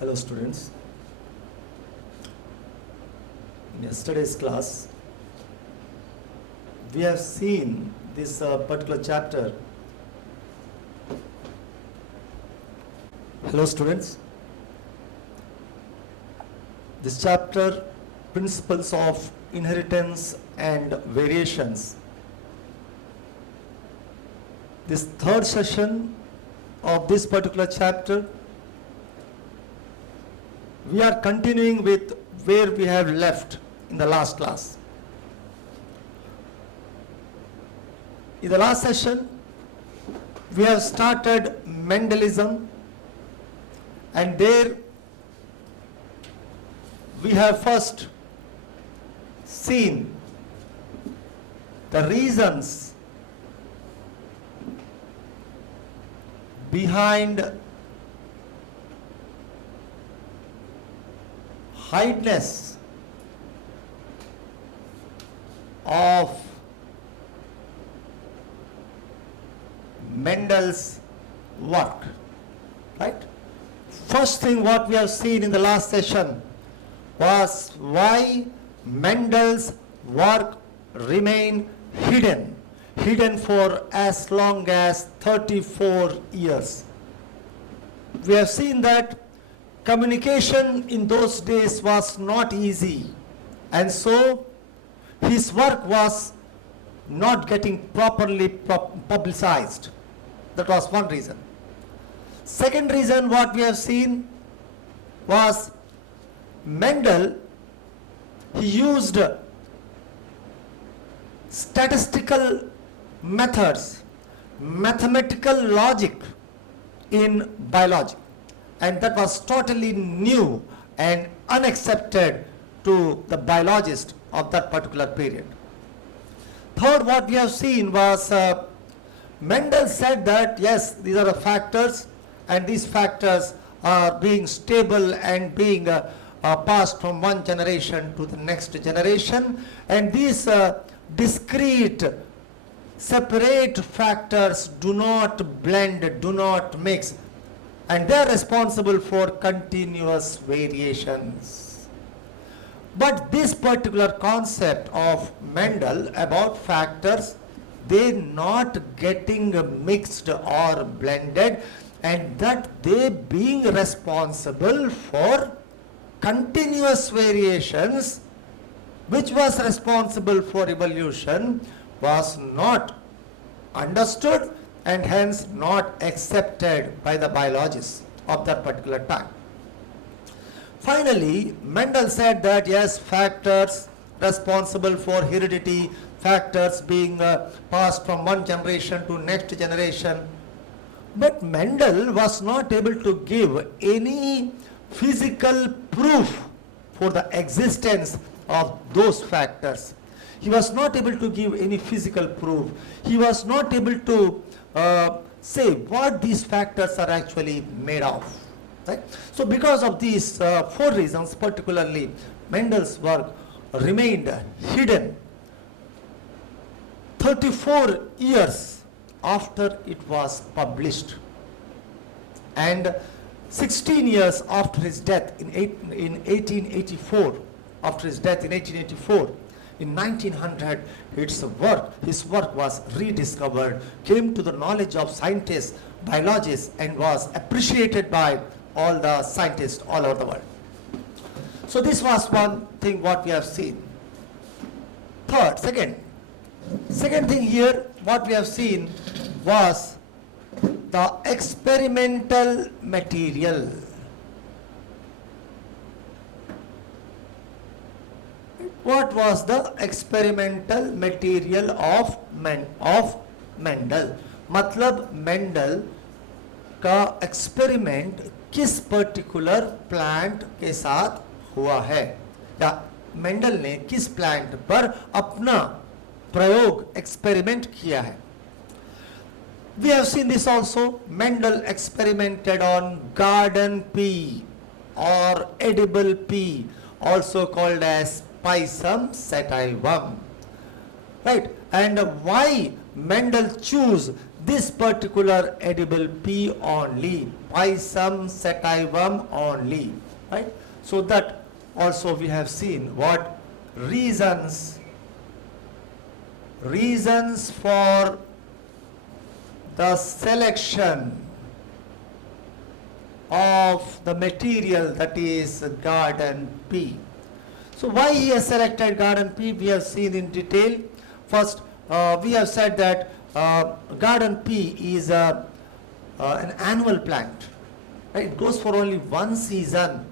Hello students. In yesterday's class, we have seen this particular chapter. Hello students. This chapter, Principles of Inheritance and Variations. This third session of this particular chapter, we are continuing with where we have left in the last class. In the last session, we have started Mendelism, and there we have first seen the reasons behind highest of Mendel's work, right? First thing what we have seen in the last session was why Mendel's work remained hidden for as long as 34 years. We have seen that communication in those days was not easy, and so his work was not getting properly publicized. That was one reason. Second reason what we have seen was Mendel, he used statistical methods, mathematical logic in biology, and that was totally new and unaccepted to the biologists of that particular period. Third, what we have seen was Mendel said that yes, these are the factors, and these factors are being stable and being passed from one generation to the next generation, and these discrete separate factors do not blend, do not mix, and they are responsible for continuous variations. But this particular concept of Mendel about factors, they not getting mixed or blended, and that they being responsible for continuous variations, which was responsible for evolution, was not understood and hence not accepted by the biologists of that particular time. Finally, Mendel said that yes, factors responsible for heredity, factors being passed from one generation to next generation, but Mendel was not able to give any physical proof for the existence of those factors. He was not able to give any physical proof. He was not able to say what these factors are actually made of. Right? So because of these four reasons, particularly, Mendel's work remained hidden 34 years after it was published, and 16 years after his death in 1884, in 1900, his work was rediscovered, came to the knowledge of scientists, biologists, and was appreciated by all the scientists all over the world. So this was one thing what we have seen. Second thing here, what we have seen was the experimental material. What was the experimental material of Mendel? मतलब Mendel का experiment किस particular plant के साथ हुआ है, या Mendel ने किस प्लांट पर अपना प्रयोग एक्सपेरिमेंट किया है. We have seen this also. Mendel experimented on garden pea or edible pea, also called as Pisum sativum. Right? And why Mendel choose this particular edible pea only, Pisum sativum only, right? So that also we have seen what reasons for the selection of the material, that is garden P. So why he has selected garden P, we have seen in detail. First, we have said that garden P is an annual plant, right? It goes for only one season,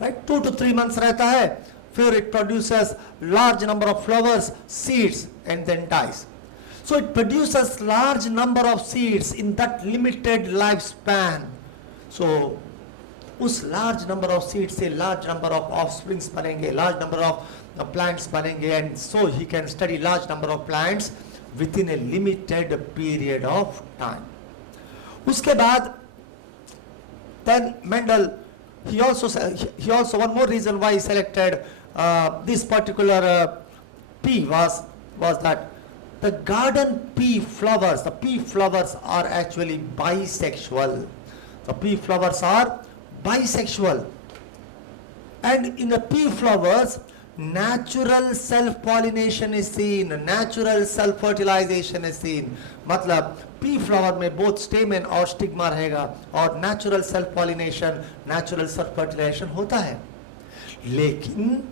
right? 2 to 3 months रहता है, फिर it produces large number of flowers, seeds, and then dies. So it produces large number of seeds in that limited lifespan. So उस large number of seeds से large number of offsprings बनेंगे, large number of plants बनेंगे, and so he can study large number of plants within a limited period of time. उसके बाद then Mendel, he also one more reason why he selected this particular P was that the garden P flowers, the P flowers are actually bisexual. The P flowers are bisexual, and in the P flowers natural self pollination is seen, natural self fertilization is seen. मतलब P flower में both stamen और stigma रहेगा और natural self pollination, natural self fertilization होता है. लेकिन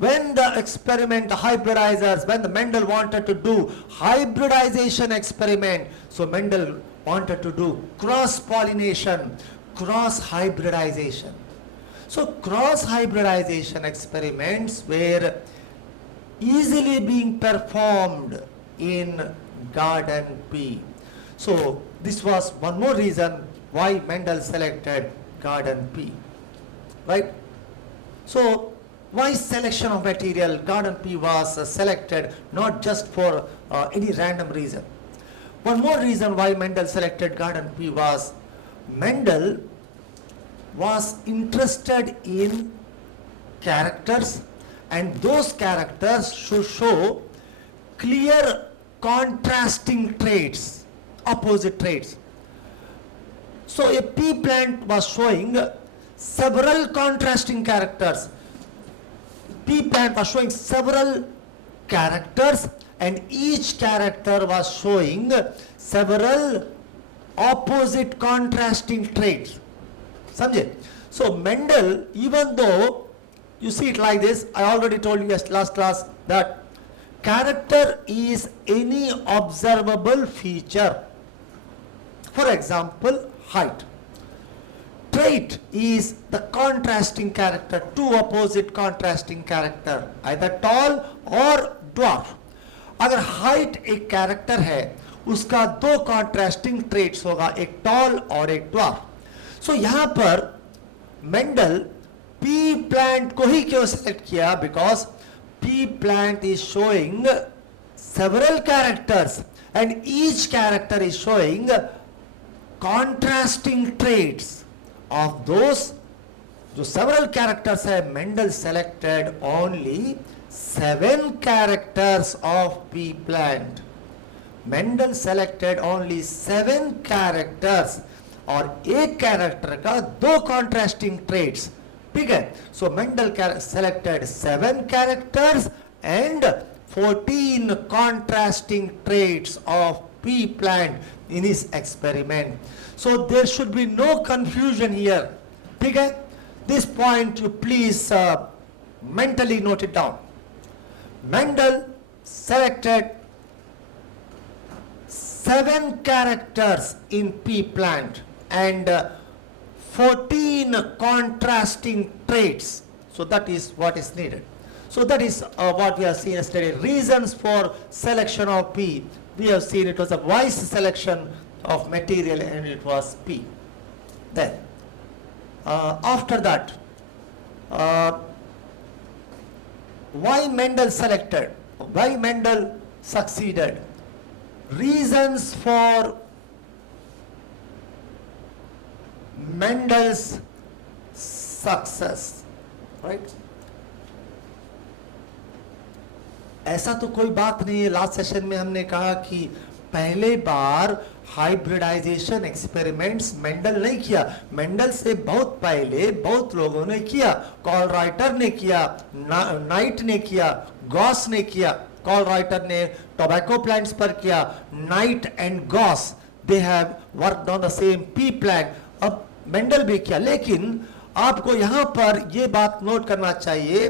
when the experiment hybridizers, when the Mendel wanted to do hybridization experiment, so Mendel wanted to do cross pollination, cross hybridization. So cross hybridization experiments were easily being performed in garden P. So this was one more reason why Mendel selected garden P, right? So why selection of material? Garden P was selected not just for any random reason. One more reason why Mendel selected garden P was Mendel was interested in characters, and those characters should show clear contrasting traits, opposite traits. So a pea plant was showing several contrasting characters. Pea plant was showing several characters, and each character was showing several opposite contrasting traits. समझे? So Mendel, even though you see it like this, I already told you last class that character is any observable feature. For example, height. Trait is the contrasting character, two opposite contrasting character, either tall or dwarf. अगर height एक character है, उसका दो contrasting traits होगा, एक tall और एक dwarf. So यहाँ पर Mendel pea plant को ही क्यों select किया? Because pea plant is showing several characters, and each character is showing contrasting traits. Of those जो several characters है, Mendel selected only 7 characters of pea plant. Mendel selected only 7 characters और एक character का दो contrasting traits. ठीक है? So Mendel selected 7 characters and 14 contrasting traits of pea plant in his experiment. So there should be no confusion here. ठीक है? This point you please mentally note it down. Mendel selected 7 characters in pea plant and 14 contrasting traits. So that is what is needed. So that is what we have seen yesterday. Reasons for selection of pea. We have seen it was a wise selection of material and it was P. Then after that, why Mendel selected, why Mendel succeeded, reasons for Mendel's success, right? ऐसा तो कोई बात नहीं है. Last session में हमने कहा कि पहले बार हाइब्रिडाइजेशन एक्सपेरिमेंट्स मेंडल नहीं किया, मेंडल से बहुत पहले बहुत लोगों ने किया। कॉलराइटर ने किया, नाइट ने किया, गॉस ने किया। कॉलराइटर ने टोबैको प्लांट्स पर किया, night and Gauss they have worked on the same P plant. अब मेंडल भी किया, लेकिन आपको यहां पर यह बात नोट करना चाहिए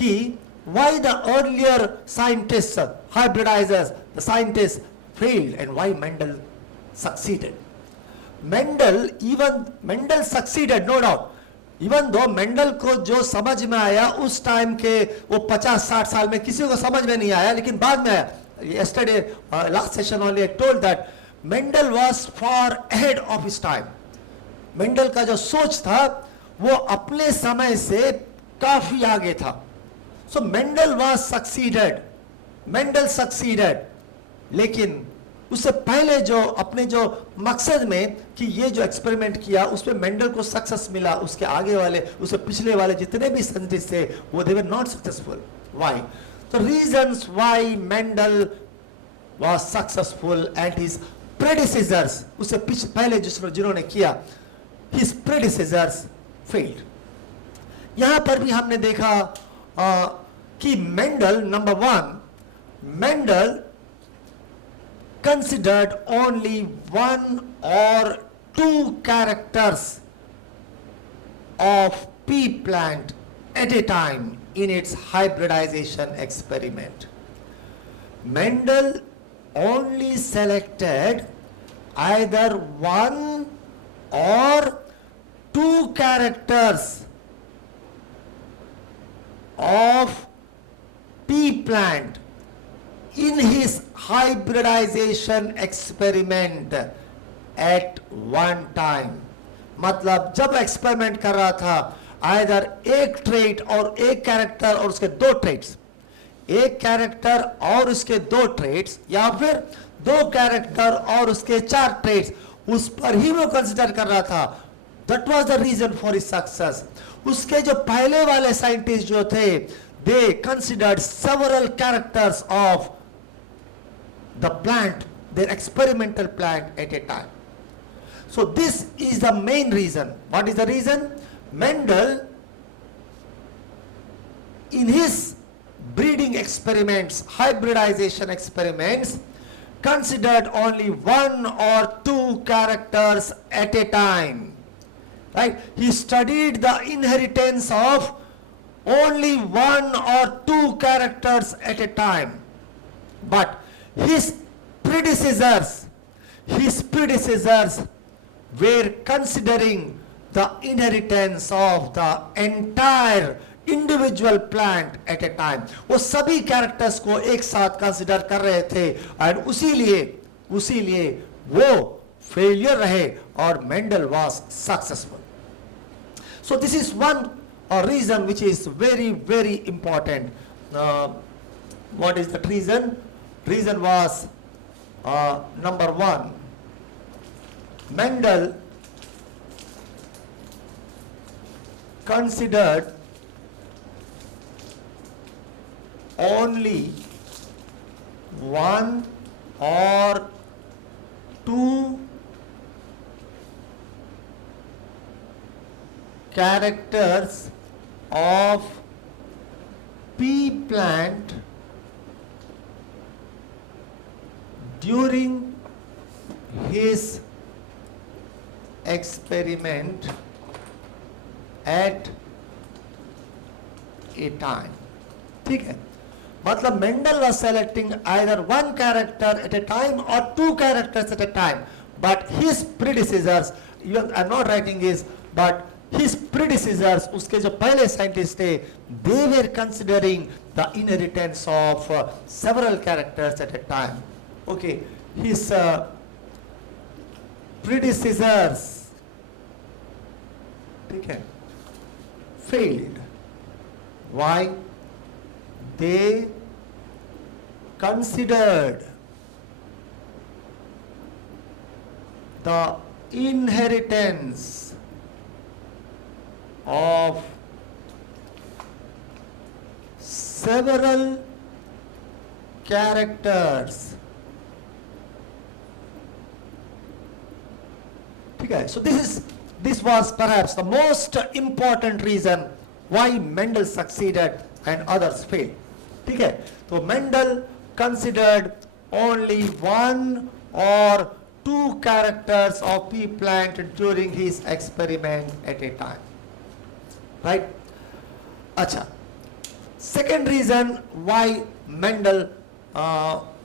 कि why the earlier scientists, hybridizers, the scientists failed and why Mendel succeeded. Mendel succeeded, no doubt. Even though Mendel को जो समझ में आया उस टाइम के वो 50-60 साल में किसी को समझ में नहीं आया, लेकिन बाद में आया। Yesterday, last session only I told that Mendel was far ahead of his time. Mendel का जो सोच था वो अपने समय से काफी आगे था। So Mendel was succeeded, Mendel succeeded, लेकिन उससे पहले जो अपने जो मकसद में कि ये जो एक्सपेरिमेंट किया उसमें मेंडल को सक्सेस मिला, उसके आगे वाले उससे पिछले वाले जितने भी साइंटिस्ट थे वो दे वर नॉट सक्सेसफुल। व्हाई? तो reasons why Mendel was successful and his predecessors, उससे पहले जिन्होंने किया, his predecessors failed। यहां पर भी हमने देखा कि Mendel, number one, Mendel considered only one or two characters of pea plant at a time in its hybridization experiment. Mendel only selected either one or two characters of pea plant in his hybridization experiment at one time। मतलब जब experiment कर रहा था either एक trait और एक character और उसके दो ट्रेट्स, एक कैरेक्टर और उसके दो ट्रेट्स, या फिर दो कैरेक्टर और उसके चार ट्रेट्स, उस पर ही वो कंसिडर कर रहा था। That was the reason for his success. उसके जो पहले वाले साइंटिस्ट जो थे, they considered several characters of the plant, their experimental plant at a time. So this is the main reason. What is the reason? Mendel in his breeding experiments, hybridization experiments, considered only one or two characters at a time, right? He studied the inheritance of only one or two characters at a time, but his predecessors were considering the inheritance of the entire individual plant at a time। वो सभी characters को एक साथ consider कर रहे थे और उसीलिए वो फेलियर रहे और Mendel was successful. So this is one reason which is very, very important. What is that reason? Reason was number one, Mendel considered only one or two characters of pea plant during his experiment at a time। ठीक है, मतलब Mendel was selecting either one character at a time or two characters at a time, but his predecessors, even I'm not writing this, but his predecessors, उसके जो पहले scientist थे, they were considering the inheritance of several characters at a time। Okay, his predecessors, ठीक है, failed। Why? They considered the inheritance of several characters ठीक है. So this was perhaps the most important reason why Mendel succeeded and others failed. ठीक है. तो Mendel considered only one or two characters of pea plant during his experiment at a time. Right? अच्छा. Second reason why Mendel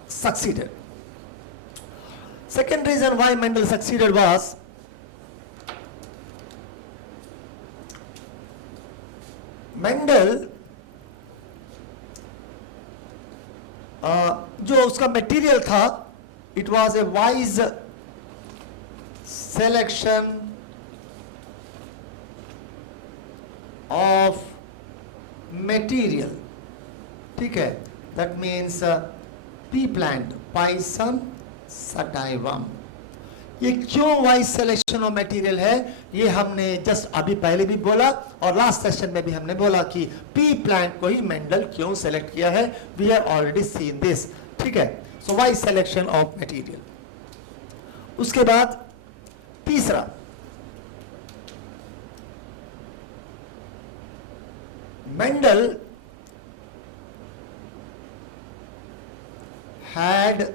succeeded. Second reason why Mendel succeeded was Mendel जो उसका material था, it was a wise selection of material. ठीक है. That means pea plant Pisum sativum. ये क्यों wise selection of material है, ये हमने जस्ट अभी पहले भी बोला और लास्ट सेशन में भी हमने बोला कि पी प्लांट को ही मेंडल क्यों सेलेक्ट किया है. We have already seen this. ठीक है. So wise selection of material. उसके बाद तीसरा, Mendel had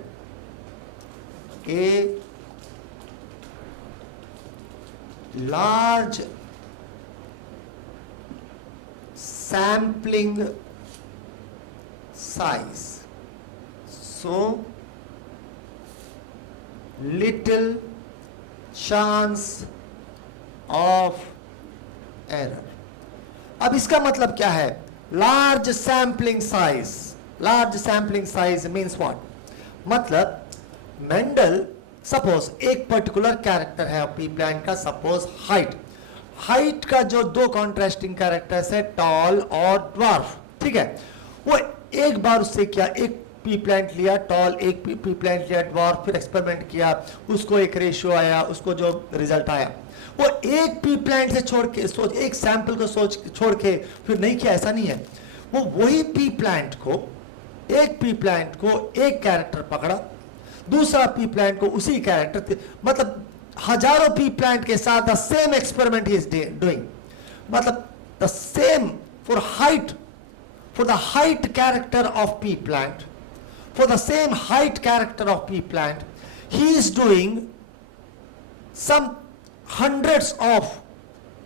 a large sampling size, so little chance of error. अब इसका मतलब क्या है? Large sampling size. Large sampling size means what? मतलब मेंडल सपोज एक पर्टिकुलर कैरेक्टर है पी प्लांट का, सपोज हाइट का जो दो कॉन्ट्रास्टिंग कैरेक्टर्स है, टॉल और ड्वार्फ. ठीक है. वो एक बार उससे क्या, एक पी प्लांट लिया टॉल, एक पी प्लांट लिया ड्वार्फ, फिर एक्सपेरिमेंट किया, उसको एक रेशियो आया, उसको जो रिजल्ट आया, वो एक पी प्लांट से छोड़ के एक सैंपल को छोड़ के फिर नहीं किया, ऐसा नहीं है. वो वही पी प्लांट को, एक पी प्लांट को एक कैरेक्टर पकड़ा, दूसरा पी प्लांट को उसी कैरेक्टर, मतलब हजारों पी प्लांट के साथ the same experiment he is doing. मतलब the same for the height character of pea plant, for the same height character of pea plant, he is doing some hundreds of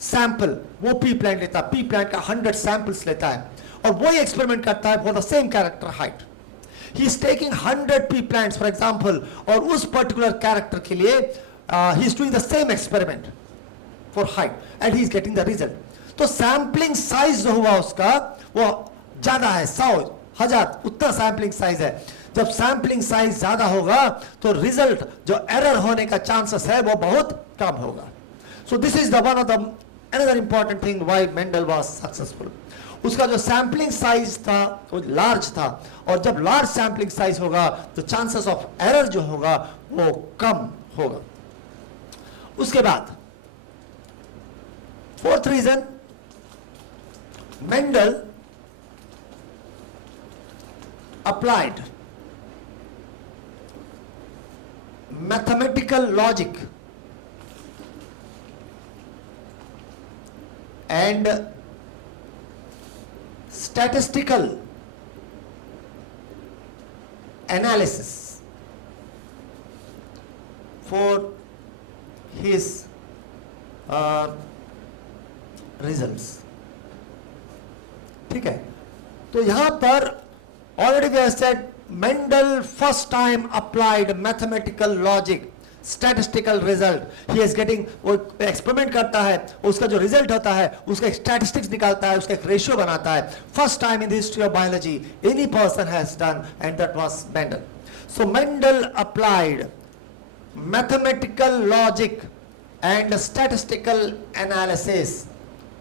sample. वो pea plant लेता है, pea plant का 100 samples लेता है और वही experiment करता है for the same character height. He is taking 100 pea plants for example, और उस particular character के लिए he is doing the same experiment for height and he is getting the result. तो sampling size जो हुआ उसका वो ज़्यादा है, 100, 1000 उतना सैम्पलिंग साइज है. जब सैम्पलिंग साइज ज्यादा होगा तो रिजल्ट जो एरर होने का चांसेस है वो बहुत कम होगा. सो this is the one of the another important thing why Mendel was successful. उसका जो सैम्पलिंग साइज था वो लार्ज था, और जब लार्ज सैम्पलिंग साइज होगा तो चांसेस ऑफ एरर जो होगा वो कम होगा. उसके बाद fourth reason, Mendel applied mathematical logic and statistical analysis for his results. ठीक है. तो यहां पर already we have said Mendel first time applied mathematical logic, statistical result. He is getting, वो experiment करता है, उसका जो result होता है उसका एक statistics निकालता है, उसका एक ratio बनाता है. First time in the history of biology any person has done, and that was Mendel. So Mendel applied mathematical logic and statistical analysis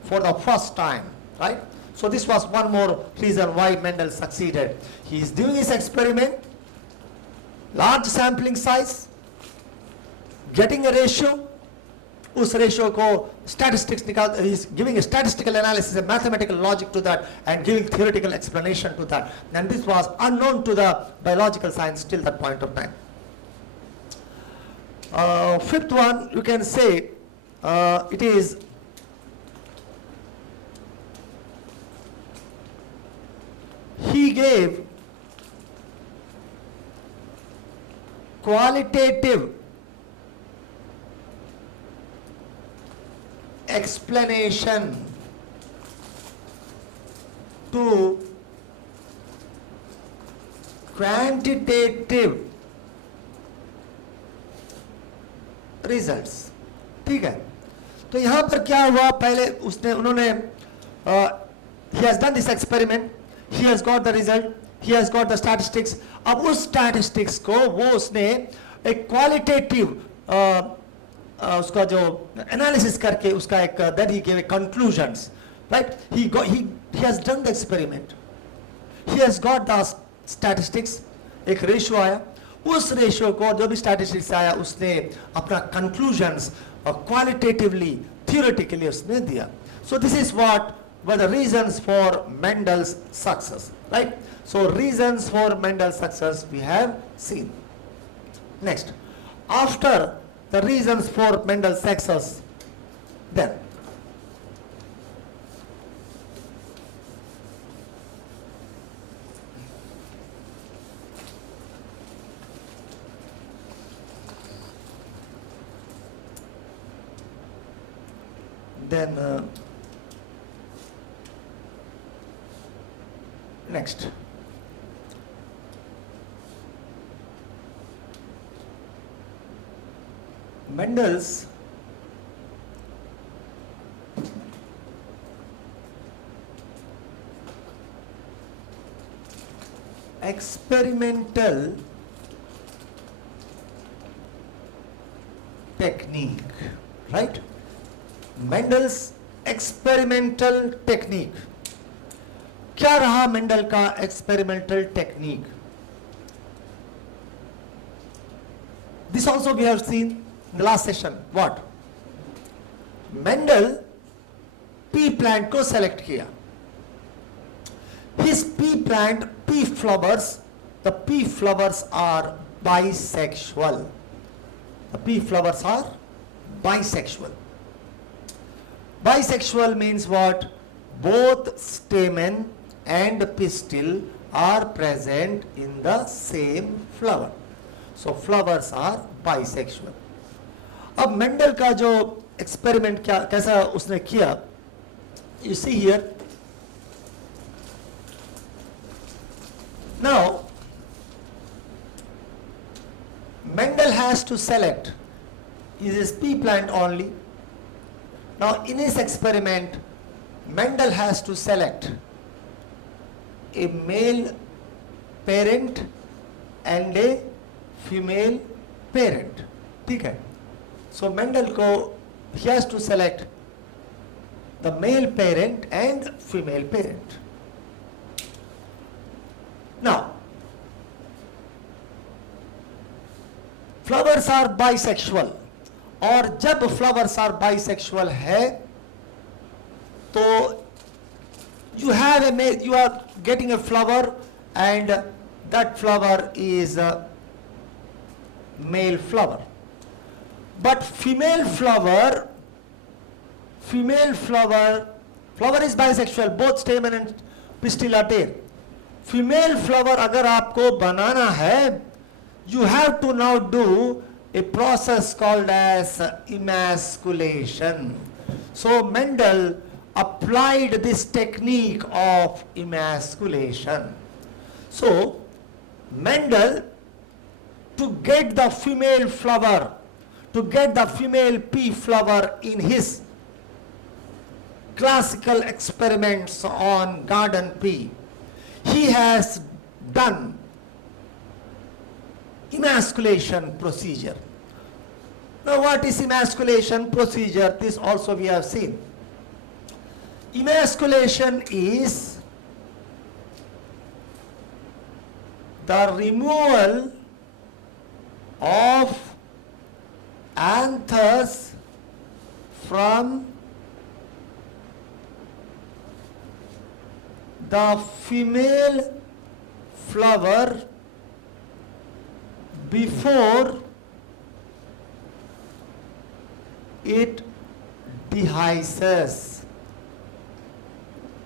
for the first time, right? So this was one more reason why Mendel succeeded. He is doing his experiment, large sampling size, getting a ratio, उस ratio को statistics निकाल, he is giving a statistical analysis, a mathematical logic to that, and giving theoretical explanation to that. And this was unknown to the biological science till that point of time. Fifth one, you can say it is he gave qualitative explanation to quantitative results. ठीक है, तो यहां पर क्या हुआ, पहले उन्होंने he has done this experiment, he has got the result, he has got the statistics. अब उस statistics को वो उसने एक qualitative उसका जो analysis करके उसका एक then he gave a conclusions, right? He has done the experiment, he has got the statistics, एक ratio आया, उस रेशियो को जो भी स्टैटिस्टिक्स आया उसने अपना कंक्लूजन्स क्वालिटेटिवली थियोरेटिकली उसने दिया. So this is what were the reasons for Mendel's success, right? So reasons for Mendel's success we have seen. Next, after the reasons for Mendel's success, then next, Mendel's experimental technique, right? Mendel's experimental technique. क्या रहा Mendel का experimental technique? This also we have seen in the last session. What? Mendel pea plant को select किया. His pea plant, pea flowers, the pea flowers are bisexual. The pea flowers are bisexual. Bisexual means what? Both stamen and pistil are present in the same flower. So flowers are bisexual. अब Mendel का जो experiment क्या कैसा उसने किया, you see here. Now Mendel has to select, is this pea plant only? Now in his experiment, Mendel has to select a male parent and a female parent. ठीक है? So Mendel को he has to select the male parent and female parent. Now flowers are bisexual, और जब flowers are bisexual है तो you have a male, you are getting a flower and that flower is a male flower, but female flower is bisexual, both stamen and pistil are there. Female flower अगर आपको बनाना है, you have to now do a process called as emasculation. So Mendel applied this technique of emasculation. So Mendel, to get the female flower, to get the female pea flower in his classical experiments on garden pea, he has done emasculation procedure. Now what is emasculation procedure? This also we have seen. Emasculation is the removal of anthers from the female flower before it dehisces.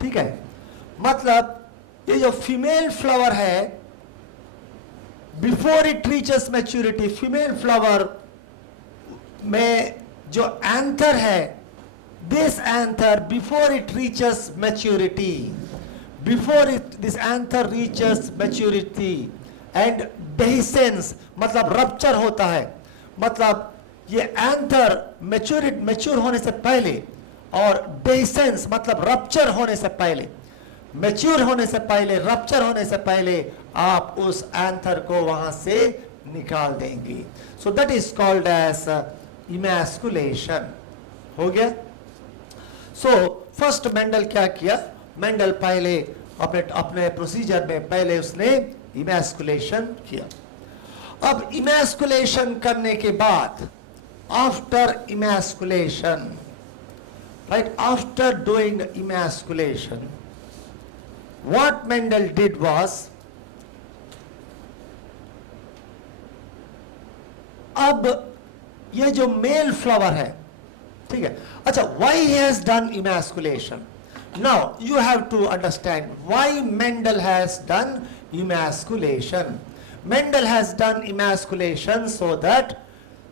ठीक है, मतलब ये जो female flower है, before it reaches maturity, female flower में जो anther है, this anther before it reaches maturity, before it this anther reaches maturity and dehiscence, मतलब रप्चर होता है, मतलब ये एंथर मैच्योर होने से पहले, और डेहिसेंस मतलब रप्चर होने से पहले, मैच्योर होने से पहले, रप्चर होने से पहले आप उस एंथर को वहां से निकाल देंगे। So that is called as emasculation. हो गया। सो फर्स्ट मेंडल क्या किया, मेंडल पहले अपने प्रोसीजर में पहले उसने इमैस्कुलेशन किया। अब इमैस्कुलेशन करने के बाद, after emasculation, right, after doing emasculation, what Mendel did was, अब ये जो मेल फ्लावर है, ठीक है, अच्छा, why he has done emasculation? Now you have to understand why Mendel has done emasculation. Mendel has done emasculation so that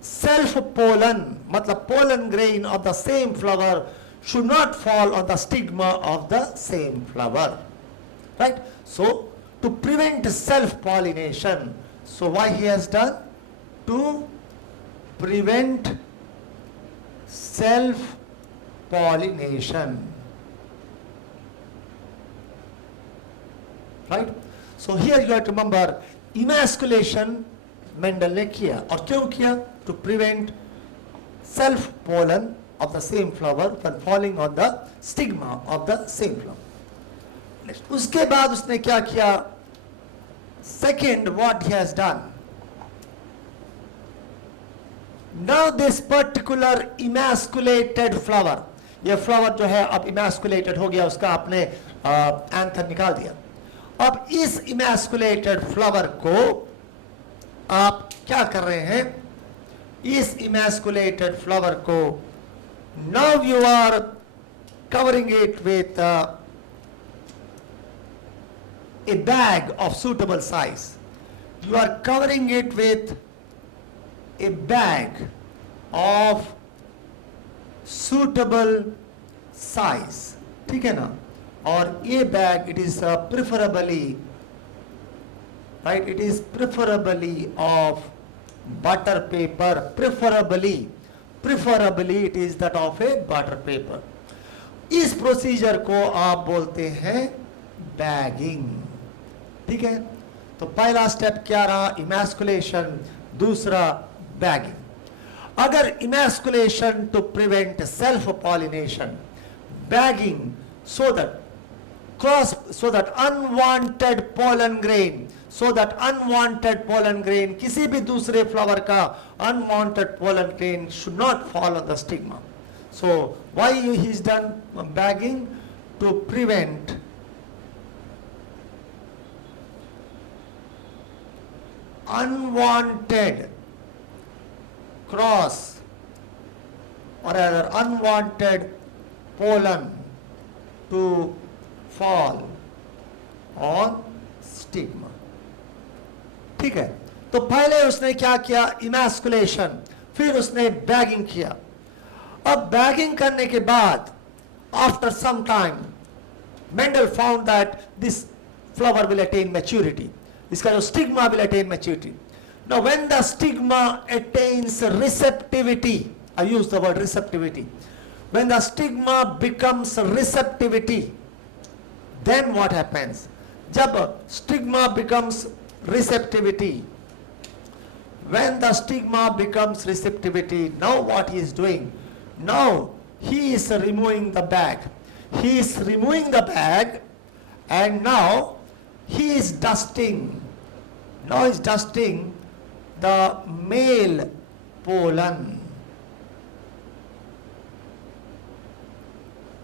self pollen, मतलब pollen grain of the same flower should not fall on the stigma of the same flower. Right? So, to prevent self-pollination, so why he has done? To prevent self-pollination. Right? So here you have to remember, emasculation Mendel ने किया, और क्यों किया? To prevent self-pollen of the same flower when falling on the stigma of the same flower. उसके बाद उसने क्या किया? Second, what he has done, now this particular emasculated flower, ये फ्लावर जो है अब emasculated हो गया, उसका आपने एंथर निकाल दिया। अब इस emasculated फ्लावर को आप क्या कर रहे हैं? इस emasculated फ्लावर को now you are covering it with a bag of suitable size. You are covering it with a bag of suitable size. ठीक है ना? और ये bag, it is preferably, right, it is preferably of butter paper, preferably it is that of a butter paper. इस procedure को आप बोलते हैं बैगिंग। ठीक है, तो पहला स्टेप क्या रहा? इमैस्कुलेशन, दूसरा बैगिंग। अगर emasculation to prevent self pollination, bagging so that unwanted pollen grain, किसी भी दूसरे फ्लावर का unwanted pollen grain should not fall on the stigma. So why he is done bagging? To prevent unwanted cross, or rather unwanted pollen to fall on stigma. ठीक है, तो पहले उसने क्या किया? इमैस्कुलेशन, फिर उसने बैगिंग किया। अब बैगिंग करने के बाद, after some time, Mendel found that this flower will attain maturity. इसका जो stigma will attain maturity. Now when the stigma attains receptivity, I use the word receptivity, when the stigma becomes receptivity, then what happens? जब stigma becomes receptivity, when the stigma becomes receptivity, now what he is doing? Now he is removing the bag. He is removing the bag, and now he is dusting. Now he is dusting the male pollen.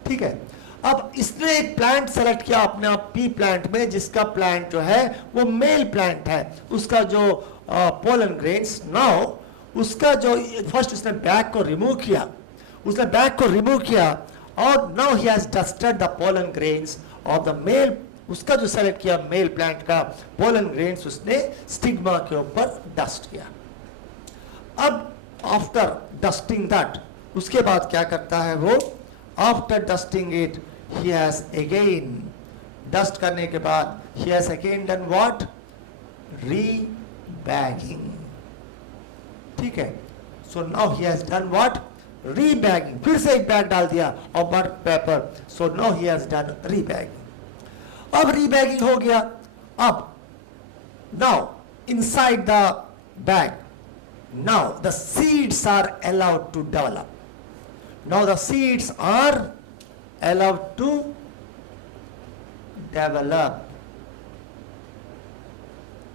ठीक है, अब इसने एक plant select किया अपने आप P plant में, जिसका प्लांट जो है वो मेल प्लांट है, उसका जो पोलन ग्रेन्स, नाउ उसका जो फर्स्ट उसने बैग को रिमूव किया, उसने बैग को रिमूव किया और now he has dusted the pollen grains of the male, उसका जो सेलेक्ट किया मेल प्लांट का पोलन ग्रेन्स उसने स्टिग्मा के ऊपर डस्ट किया. अब आफ्टर डस्टिंग दैट, उसके बाद क्या करता है वो, after dusting it he has again, dust करने के बाद he has again done what, rebaging. ठीक है, so now he has done what, rebaging. फिर से एक बैग डाल दिया और bird paper, so now he has done rebaging. अब rebaging हो गया. अब now inside the bag, now the seeds are allowed to develop. Now the seeds are allowed to develop,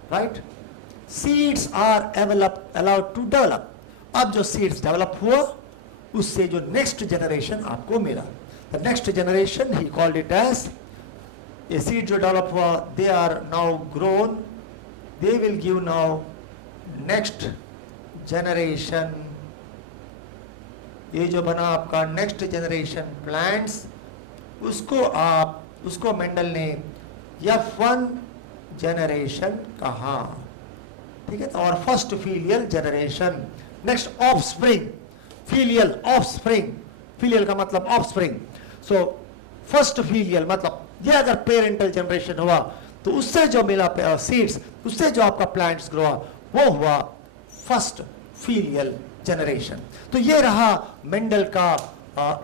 right? Seeds are allowed to develop. अब जो seeds develop हुआ उससे जो next generation आपको मिला, the next generation he called it as, ये seed जो develop हुआ, they are now grown, they will give now next generation. ये जो बना आपका next generation plants, उसको मेंडल ने F1 जनरेशन कहा. ठीक है, और first filial generation. Next offspring, filial offspring, filial का मतलब ऑफस्प्रिंग. सो फर्स्ट फीलियल मतलब ये अगर पेरेंटल जनरेशन हुआ तो उससे जो मिला सीड्स, उससे जो आपका प्लांट्स ग्रो हुआ वो हुआ फर्स्ट फीलियल जनरेशन. तो ये रहा मेंडल का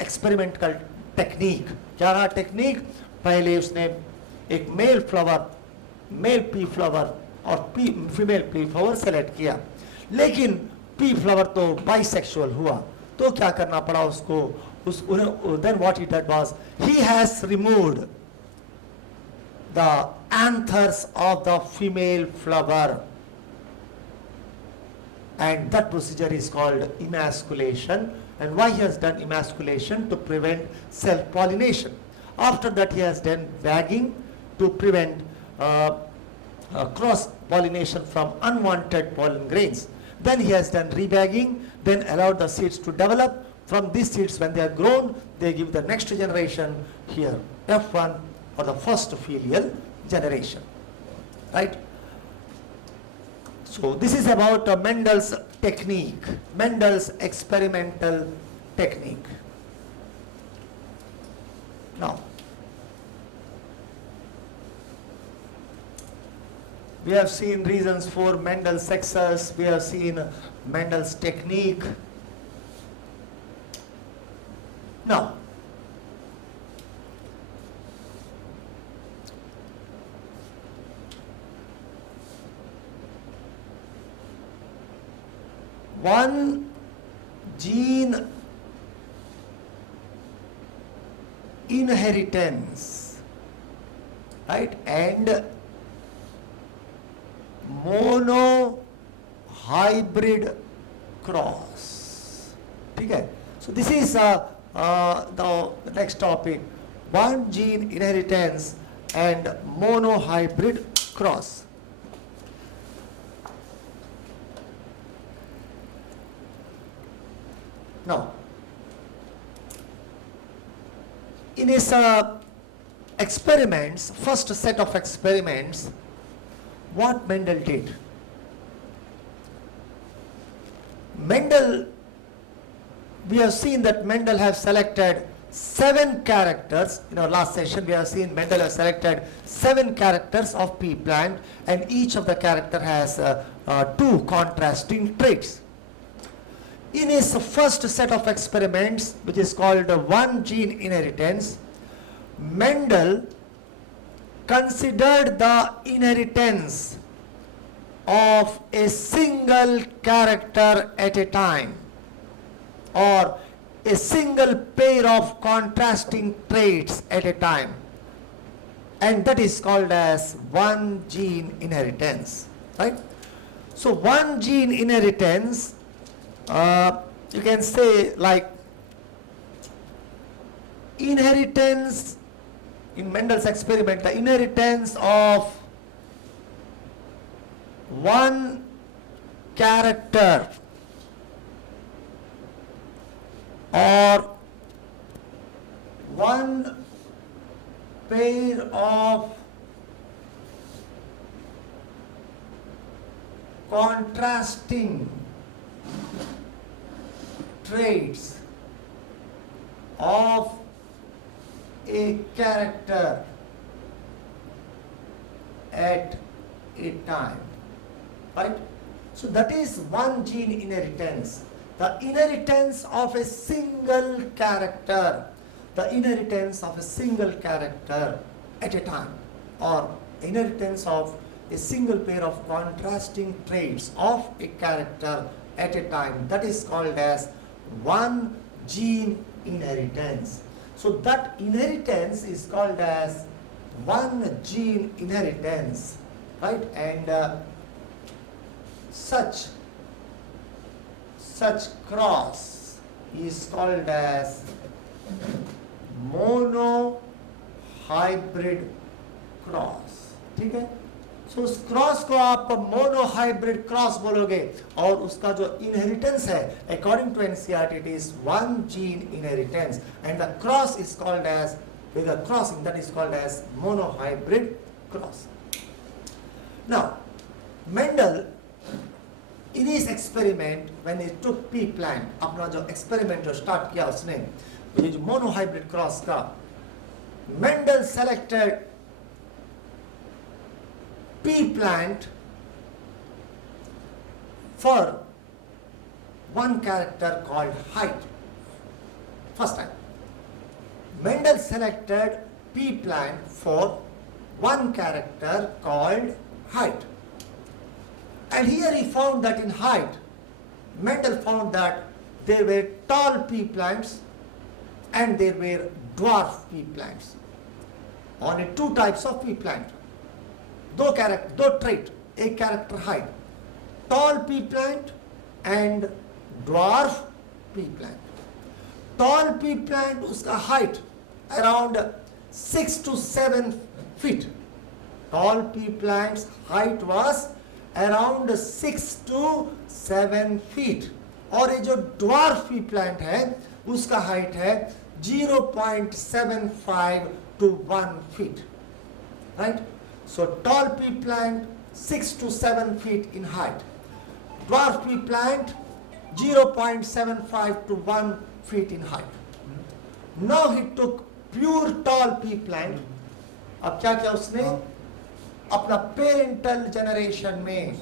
एक्सपेरिमेंटल टेक्निक. क्या रहा टेक्निक? पहले उसने एक male flower, male pea flower और फीमेल पी फ्लावर सेलेक्ट किया, लेकिन पी फ्लावर तो बाइसेक्सुअल हुआ, तो क्या करना पड़ा उसको, then what he did was he has removed the anthers of the female flower, and that procedure is called emasculation. And why he has done emasculation? To prevent self pollination. After that he has done bagging to prevent cross pollination from unwanted pollen grains. Then he has done rebagging, then allowed the seeds to develop. From these seeds, when they are grown, they give the next generation here, F1, or the first filial generation, right? So this is about Mendel's technique, Mendel's experimental technique. Now, we have seen reasons for Mendel's success, we have seen Mendel's technique. Now, one gene inheritance, right, and monohybrid cross. Okay, so this is the next topic, one gene inheritance and monohybrid cross. Now, in his experiments, first set of experiments, what Mendel did? Mendel, we have seen that Mendel has selected 7 characters. In our last session, we have seen Mendel has selected 7 characters of pea plant, and each of the character has 2 contrasting traits. In his first set of experiments, which is called one gene inheritance, Mendel considered the inheritance of a single character at a time, or a single pair of contrasting traits at a time, and that is called as one gene inheritance, right? So one gene inheritance, you can say like inheritance in Mendel's experiment, the inheritance of one character or one pair of contrasting traits of a character at a time, right? So that is one gene inheritance. The inheritance of a single character, the inheritance of a single character at a time, or inheritance of a single pair of contrasting traits of a character at a time, that is called as one gene inheritance. So that inheritance is called as one gene inheritance, right? And such cross is called as monohybrid cross, ठीक है? सो उस cross को आप monohybrid cross बोलोगे और उसका जो inheritance है according to NCERT it is one gene inheritance and the cross is called as with a crossing that is called as monohybrid cross. Now Mendel in his experiment when he took pea plant, अपना जो experiment जो start किया उसने ये जो monohybrid cross का, Mendel selected pea plant for one character called height. First time Mendel selected pea plant for one character called height, and here he found that in height Mendel found that there were tall pea plants and there were dwarf pea plants. Only two types of pea plant, दो trait, एक character height, tall pea plant and dwarf pea plant. Tall pea plant उसका height around 6 to 7 feet. Tall pea plant's height was around 6 to 7 feet. और ये जो dwarf pea plant है उसका height है 0.75 to 1 feet. Right? So tall pea plant 6 to 7 feet in height. Dwarf pea plant 0.75 to 1 feet in height. Now he took pure tall pea plant. अब क्या किया उसने अपना parental generation में,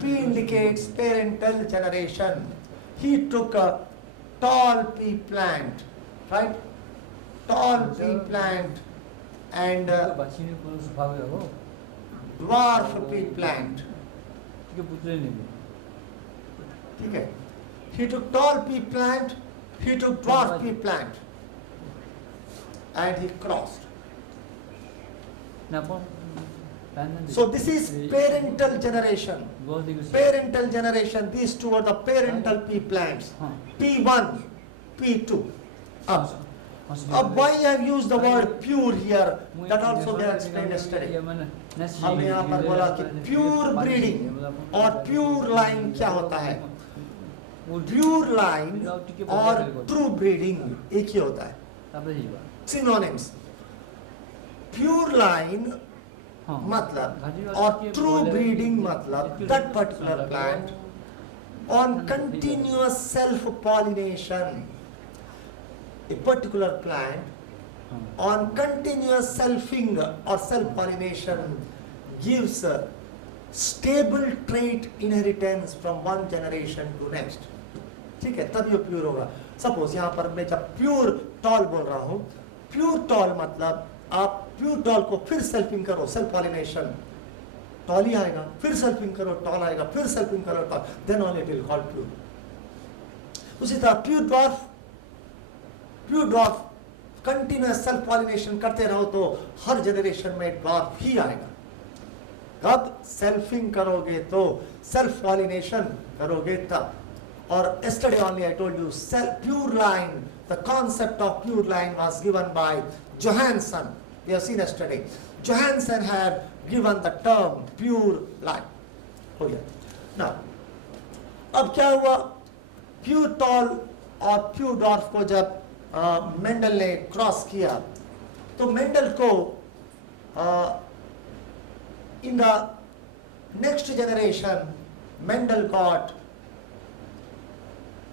P indicates parental generation. He took a tall pea plant, right? Tall pea plant and dwarf pea plant. ठीक है? He took tall pea plant, he took dwarf pea plant, and he crossed. So this is parental generation. Parental generation. These two are the parental pea plants. P1, P2. Why I have used the word pure here? That also we have explained yesterday. हमने यहाँ पर बोला कि pure breeding और pure line क्या होता है? Pure line और true breeding एक ही होता है. Synonyms. Pure line मतलब और true breeding मतलब that particular plant on continuous self-pollination. A particular plant on continuous selfing or self-pollination gives a stable trait inheritance from one generation to next. ठीक है, तब ये प्योर होगा. सपोज यहाँ पर मैं जब प्योर टॉल बोल रहा हूँ, प्योर टॉल मतलब आप प्योर टॉल को फिर सेल्फिंग करो, सेल्फ पॉलिनेशन, टॉल ही आएगा, फिर सेल्फिंग करो, टॉल आएगा, फिर सेल्फिंग करो, tall, then only it will call pure. उसी तरह pure dwarf continuous self pollination करते रहो तो हर जनरेशन में ड्वार्फ ही आएगा. कब सेल्फिंग करोगे तो सेल्फ पॉलिनेशन करोगे तब. और yesterday only I told you pure line, the concept of pure line was given by Johansson. We have seen yesterday. Johansson had given the term pure line. हो गया. Now, अब क्या हुआ? Pure tall और pure dwarf को जब Mendel ने cross किया, तो मेंडल को in the next generation Mendel got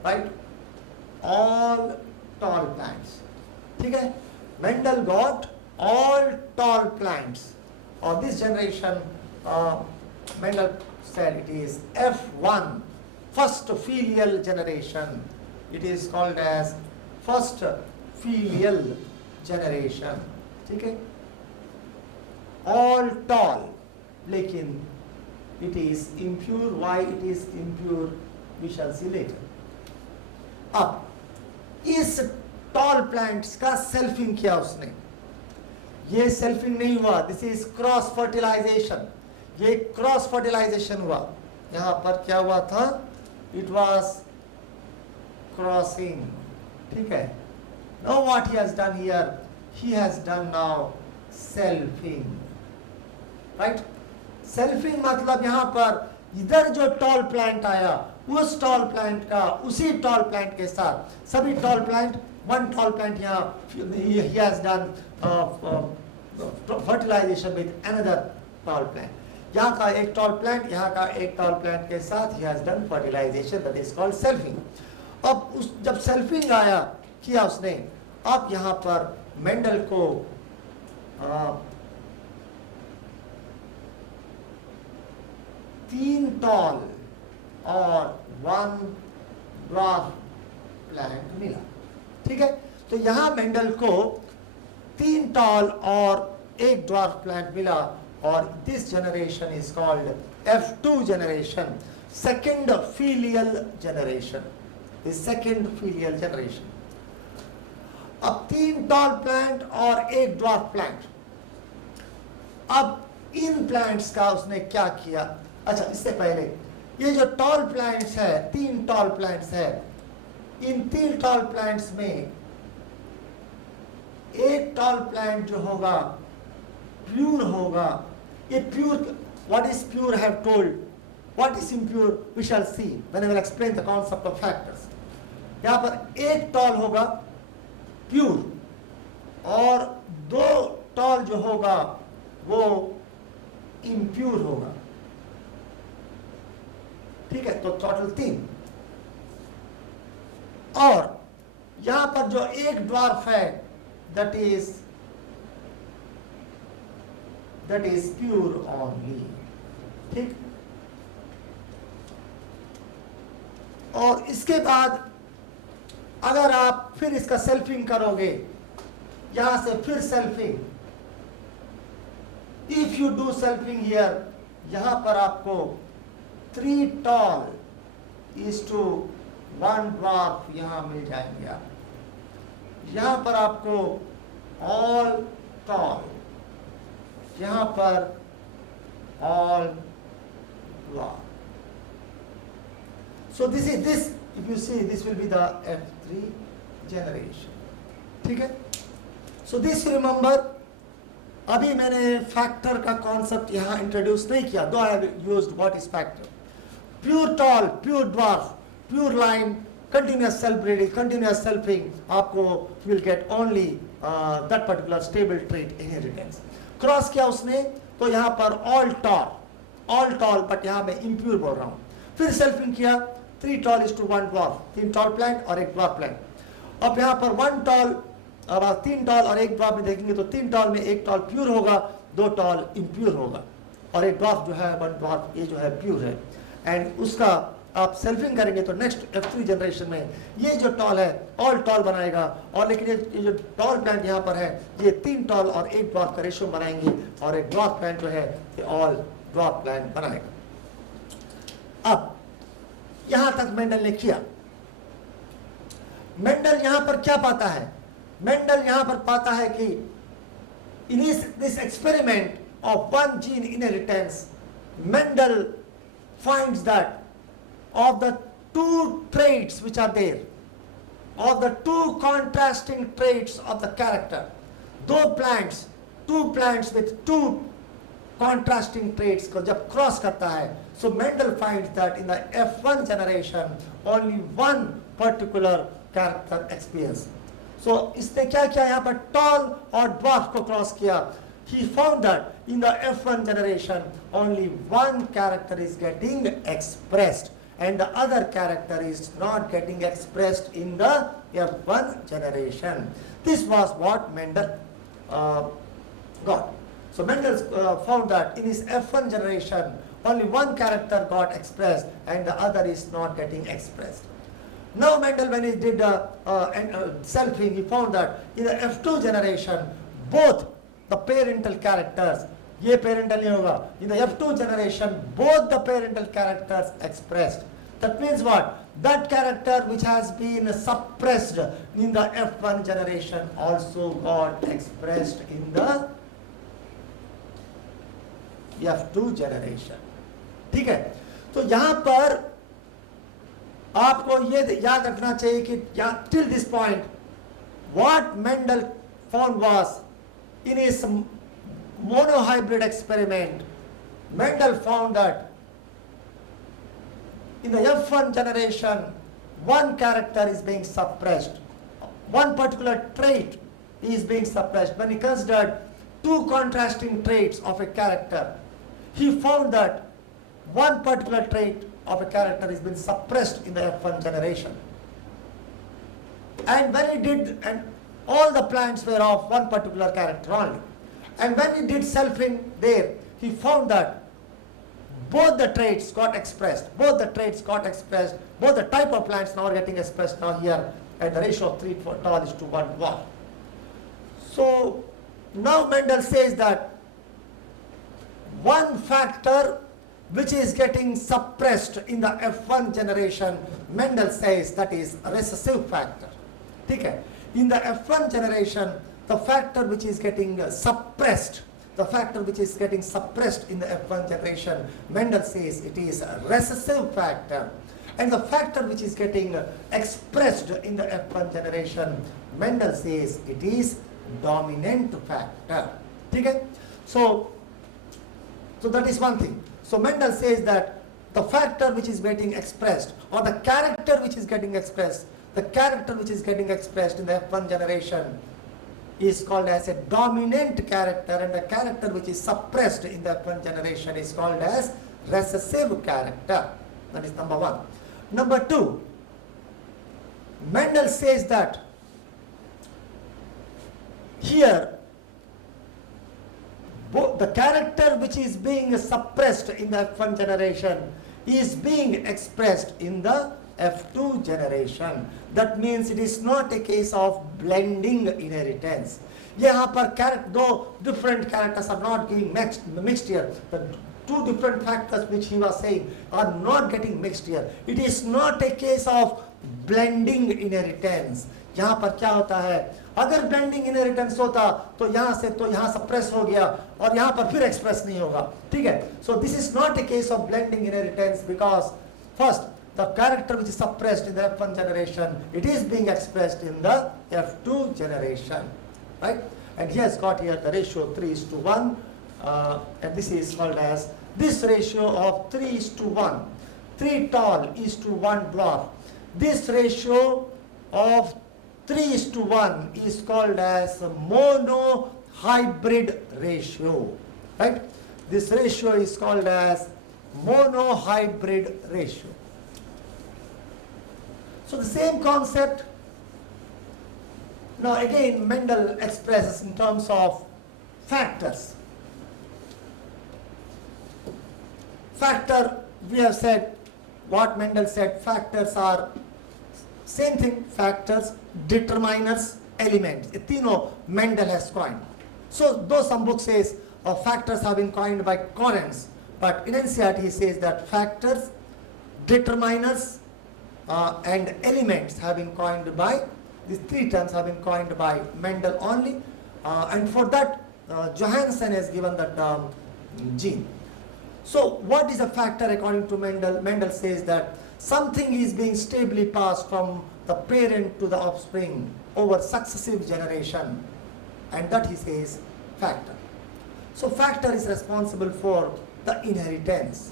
right all tall plants. ठीक है, Mendel got all tall plants. और this generation Mendel said it is F1, first filial generation. It is called as first filial generation. ठीक है, all tall, लेकिन it is impure. Why it is impure we shall see later. अब इस tall plants का selfing किया उसने. ये selfing नहीं हुआ, this is cross fertilization. ये क्रॉस फर्टिलाइजेशन हुआ. यहां पर क्या हुआ था? It was crossing. ठीक है, now what he has done here, he has done now selfing. Right, selfing मतलब यहां पर इधर जो टॉल प्लांट आया, उस टॉल प्लांट का उसी टॉल प्लांट के साथ सभी tall plant, one tall plant यहाँ he has done fertilization with another tall plant. यहाँ का एक टॉल प्लांट, यहाँ का एक टॉल प्लांट के साथ he has done fertilization, that is called selfing. अब उस जब selfing आया किया उसने, अब यहाँ पर मेंडल को तीन टॉल और वन ड्वार्फ प्लांट मिला. ठीक है, तो यहाँ मेंडल को तीन टॉल और एक ड्वार्फ प्लांट मिला. और this generation is called F2 generation, second filial generation. The second filial generation. अब तीन टॉल प्लांट और एक ड्वार्फ प्लांट. अब इन प्लांट्स का उसने क्या किया? अच्छा, इससे पहले ये जो टॉल प्लांट्स है, तीन टॉल प्लांट्स है, इन तीन टॉल प्लांट्स में एक टॉल प्लांट जो होगा प्योर होगा. ये pure, what is pure I have told, what is impure we shall see when I will explain the concept of factors. यहाँ पर एक टॉल होगा प्योर और दो टॉल जो होगा वो इम्प्योर होगा. ठीक है, तो टोटल तीन. और यहाँ पर जो एक ड्वार्फ है that is pure only. ठीक, और इसके बाद अगर आप फिर इसका सेल्फिंग करोगे, यहां से फिर selfing, if you do selfing here, यहां पर आपको 3 टॉल इज टू 1 ड्वार्फ यहां मिल जाएंगे. आप यहां पर आपको ऑल टॉल, यहां पर all dwarf. So this is this, if you see, this will be the F3 generation. ठीक है, so this you remember. अभी मैंने फैक्टर का कॉन्सेप्ट यहाँ इंट्रोड्यूस नहीं किया, दो I have used what is factor. Pure tall, pure dwarf, pure line, continuous self breeding, continuous selfing, आपको you will get only that particular stable trait inheritance. Cross किया उसने, तो यहाँ पर ऑल टॉल, बट यहाँ मैं इम्प्योर बोल रहा हूँ. फिर सेल्फिंग किया, 3 tall is to 1 dwarf, 3 tall plant और एक ड्वार्फ प्लांट. अब यहाँ पर 1 टॉल, अब आप 3 टॉल और एक ड्वार्फ में देखेंगे तो 3 टॉल में एक टॉल प्योर होगा, 2 टॉल इम्प्योर होगा, और एक ड्वार्फ जो है 1 ड्वार्फ ये जो है प्योर है. एंड उसका आप सेल्फिंग करेंगे तो नेक्स्ट F3 जनरेशन में ये जो टॉल है ऑल टॉल बनाएगा. और लेकिन ये जो टॉल प्लांट यहाँ पर है, ये 3 टॉल और एक ड्वार्फ का रेशियो बनाएंगे, और एक ड्वार्फ प्लांट जो है ये ऑल ड्वार्फ प्लांट बनाएगा. अब यहां तक मेंडल ने किया. मेंडल यहां पर क्या पाता है? मेंडल यहां पर पाता है कि in this experiment of 1 gene inheritance, Mendel finds that of the 2 traits which are there, of the 2 contrasting traits of the character, two plants with 2 contrasting traits को जब क्रॉस करता है, so Mendel finds that in the F1 generation only one particular character experience. So इसने क्या किया यहाँ पर tall और dwarf को cross किया. He found that in the F1 generation only one character is getting expressed and the other character is not getting expressed in the F1 generation. This was what Mendel got. So Mendel found that in his F1 generation only one character got expressed and the other is not getting expressed. Now Mendel, when he did selfing, he found that in the F2 generation both the parental characters, ये parental नहीं होगा, in the F2 generation both the parental characters expressed. That means what? That character which has been suppressed in the F1 generation also got expressed in the F2 generation. ठीक है, तो यहाँ पर आपको ये याद रखना चाहिए कि till this point what Mendel found was in his monohybrid experiment, Mendel found that in the F1 generation one character is being suppressed, one particular trait is being suppressed. When he considered two contrasting traits of a character, he found that one particular trait of a character has been suppressed in the F1 generation. And when he did, and all the plants were of one particular character only. And when he did selfing there, he found that both the traits got expressed, both the type of plants now are getting expressed now here at the ratio of 3 tall is to 1 dwarf. So now Mendel says that one factor which is getting suppressed in the F1 generation, Mendel says that is a recessive factor. Okay? In the F1 generation, the factor which is getting suppressed in the F1 generation, Mendel says it is a recessive factor. And the factor which is getting expressed in the F1 generation, Mendel says it is dominant factor. Okay? So that is one thing. So Mendel says that the factor which is getting expressed, or the character which is getting expressed in the F1 generation is called as a dominant character, and the character which is suppressed in the F1 generation is called as recessive character. That is number one. Number two, Mendel says that here the character which is being suppressed in the F1 generation is being expressed in the F2 generation. That means it is not a case of blending inheritance. यहाँ पर दो different characters are not getting mixed here. The two different factors which he was saying are not getting mixed here. It is not a case of blending inheritance. यहाँ पर क्या होता है, अगर blending inheritance होता तो यहाँ से तो यहाँ सप्रेस हो गया और यहाँ पर फिर एक्सप्रेस नहीं होगा. ठीक है, सो this is not a case of blending inheritance because first the character which is suppressed in the F1 generation, it is being expressed in the F2 generation, right? And he has got here the ratio 3:1, and this is called as this ratio of 3:1, 3 tall is to 1 dwarf. This ratio of 3:1 is called as monohybrid ratio, right? This ratio is called as monohybrid ratio. So the same concept, now again Mendel expresses in terms of factors. Factor, we have said, what Mendel said, factors are same thing, factors, determiners, elements. ये तीनों Mendel has coined. So though some book says factors have been coined by Correns, but in NCERT he says that factors, determiners, and elements have been coined by, these three terms have been coined by Mendel only, and for that Johansen has given the term gene. So what is a factor according to Mendel? Mendel says that something is being stably passed from the parent to the offspring over successive generation, and that he says factor. So factor is responsible for the inheritance.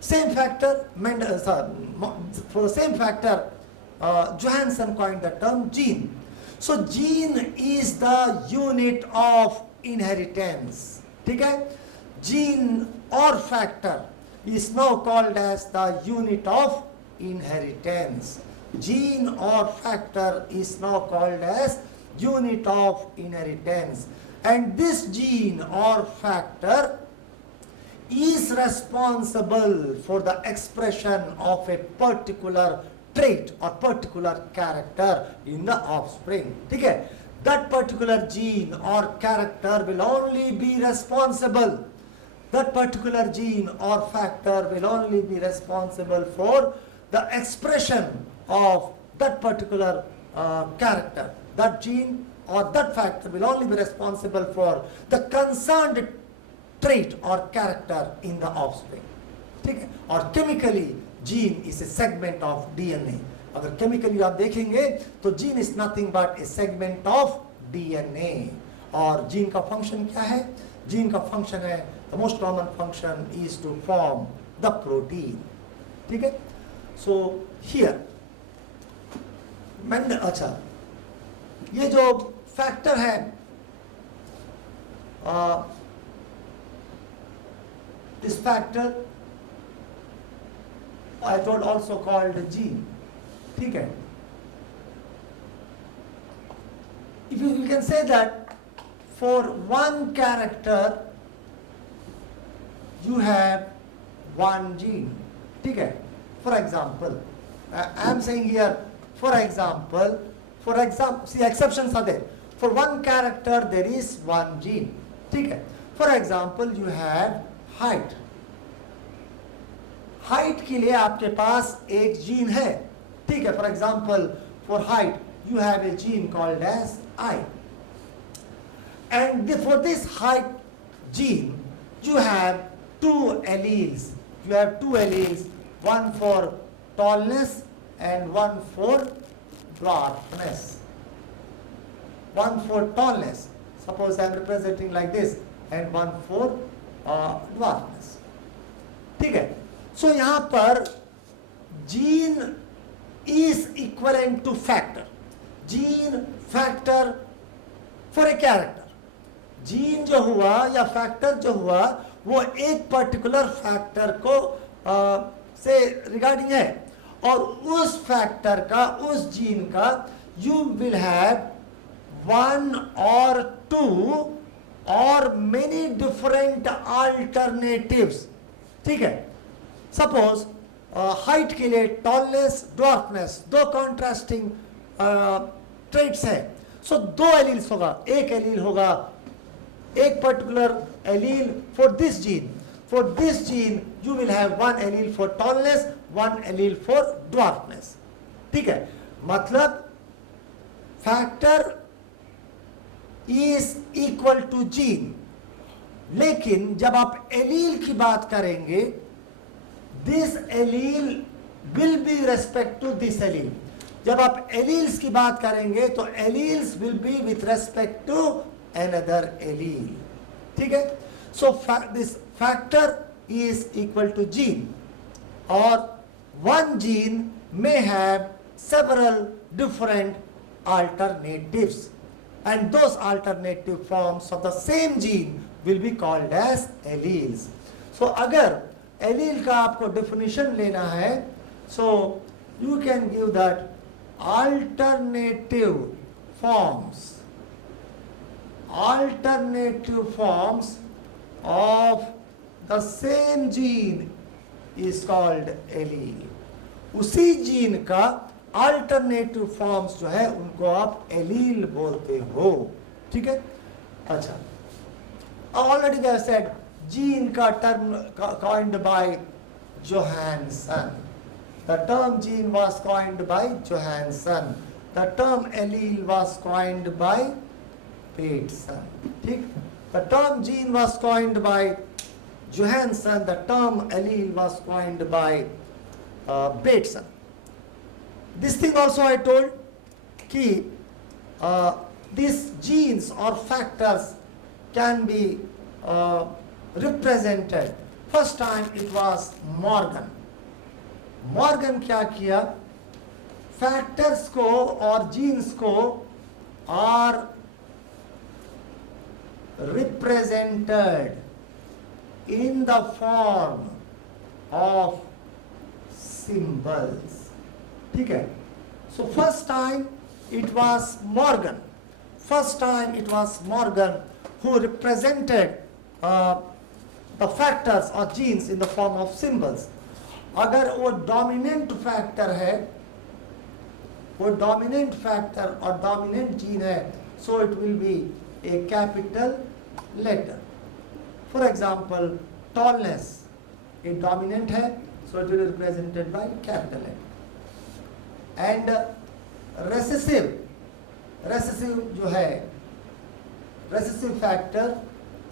Same factor, for the same factor, Johansson coined the term gene. So gene is the unit of inheritance. ठीक है? Gene or factor is now called as the unit of inheritance. Gene or factor is now called as unit of inheritance. And this gene or factor is responsible for the expression of a particular trait or particular character in the offspring. ठीक है? That particular gene or character will only be responsible. That particular gene or factor will only be responsible for the expression of that particular character. That gene or that factor will only be responsible for the concerned trait or character in the offspring. ठीक है? और chemically gene is a segment of DNA. अगर chemically आप देखेंगे तो gene is nothing but a segment of DNA. और gene का function क्या है? Gene का function है, the most common function is to form the protein. ठीक है? So here मैंने अच्छा ये जो फैक्टर है this factor I told also called gene. ठीक है? If you can say that for one character you have one gene. ठीक है? For example, I am saying here, for example, see exceptions are there. For one character there is one gene. ठीक है? For example, you have height. Height के लिए आपके पास एक gene है. ठीक है? For example, for height you have a gene called as I. And for this height gene you have two alleles. You have two alleles, one for tallness and one for dwarfness. One for tallness, suppose I am representing like this, and one for dwarfness. ठीक है? So यहाँ पर gene is equivalent to factor. Gene, factor for a character. Gene जो हुआ या factor जो हुआ वो एक particular factor को से regarding है और उस factor का उस gene का you will have one or two or many different alternatives. ठीक है? Suppose height के लिए tallness, dwarfness दो contrasting traits है. So दो alleles होगा. एक allele होगा एक particular allele for this gene. For this gene you will have one allele for tallness, one allele for dwarfness. ठीक है? मतलब factor is equal to gene. लेकिन जब आप allele की बात करेंगे, this allele will be respect to this allele. जब आप alleles की बात करेंगे तो alleles will be with respect to another allele. ठीक है? So this factor is equal to gene, or one gene may have several different alternatives, and those alternative forms of the same gene will be called as alleles. So अगर allele का आपको definition लेना है, so you can give that alternative forms of the same gene is called allele. उसी gene का alternative forms जो है उनको आप एलील बोलते हो. ठीक है? अच्छा, already we have said gene का term coined by Johannsen. The term gene was coined by Johansson. The term allele was coined by Bateson. ठीक? The term gene was coined by Johansson. The term allele was coined by Bateson. This thing also I told कि these genes or factors can be represented. First time it was Morgan. Morgan क्या किया? Factors को और genes को are represented in the form of symbols. ठीक है. So first time it was Morgan. First time it was Morgan who represented the factors or genes in the form of symbols. अगर वो dominant factor है, वो dominant factor और dominant gene है, so it will be a capital letter. For example, tallness, a dominant है, so it will be represented by capital letter. And recessive जो है, recessive factor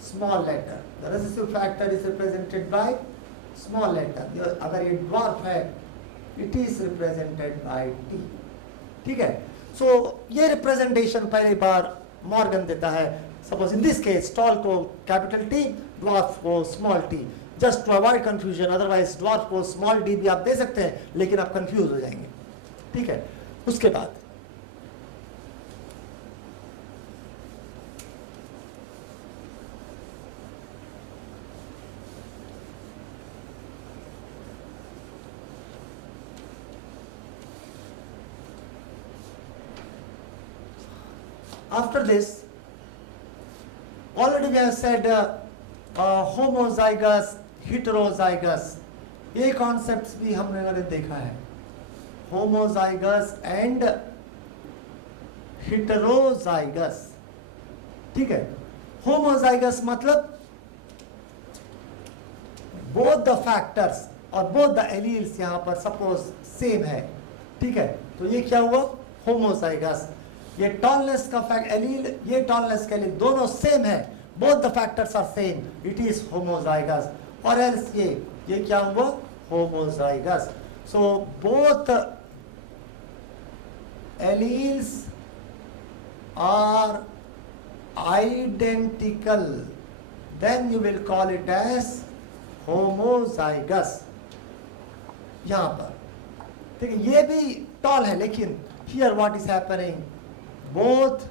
small letter. The recessive factor is represented by small letter. अगर ये dwarf है, it is represented by T. ठीक है. So ये representation पहली बार मॉर्गन देता है. Suppose in this case tall को capital T, dwarf को small t. Just to avoid confusion, otherwise dwarf को small d भी आप दे सकते हैं, लेकिन आप confuse हो जाएंगे. ठीक है. उसके बाद after this, already we have said homozygous, heterozygous. ये concepts भी हमने देखा है. Homozygous and heterozygous. ठीक है. Homozygous मतलब both the factors और both the alleles यहाँ पर suppose same है. ठीक है. तो ये क्या हुआ? Homozygous. ये टॉलनेस का फैक्ट एलील, ये टॉलनेस के लिए दोनों सेम है, both the factors are same, it is homozygous. और एल्स ये क्या हुआ? Homozygous. So both alleles are identical, then you will call it as homozygous. यहां पर ठीक है, ये भी टॉल है, लेकिन here what is happening, both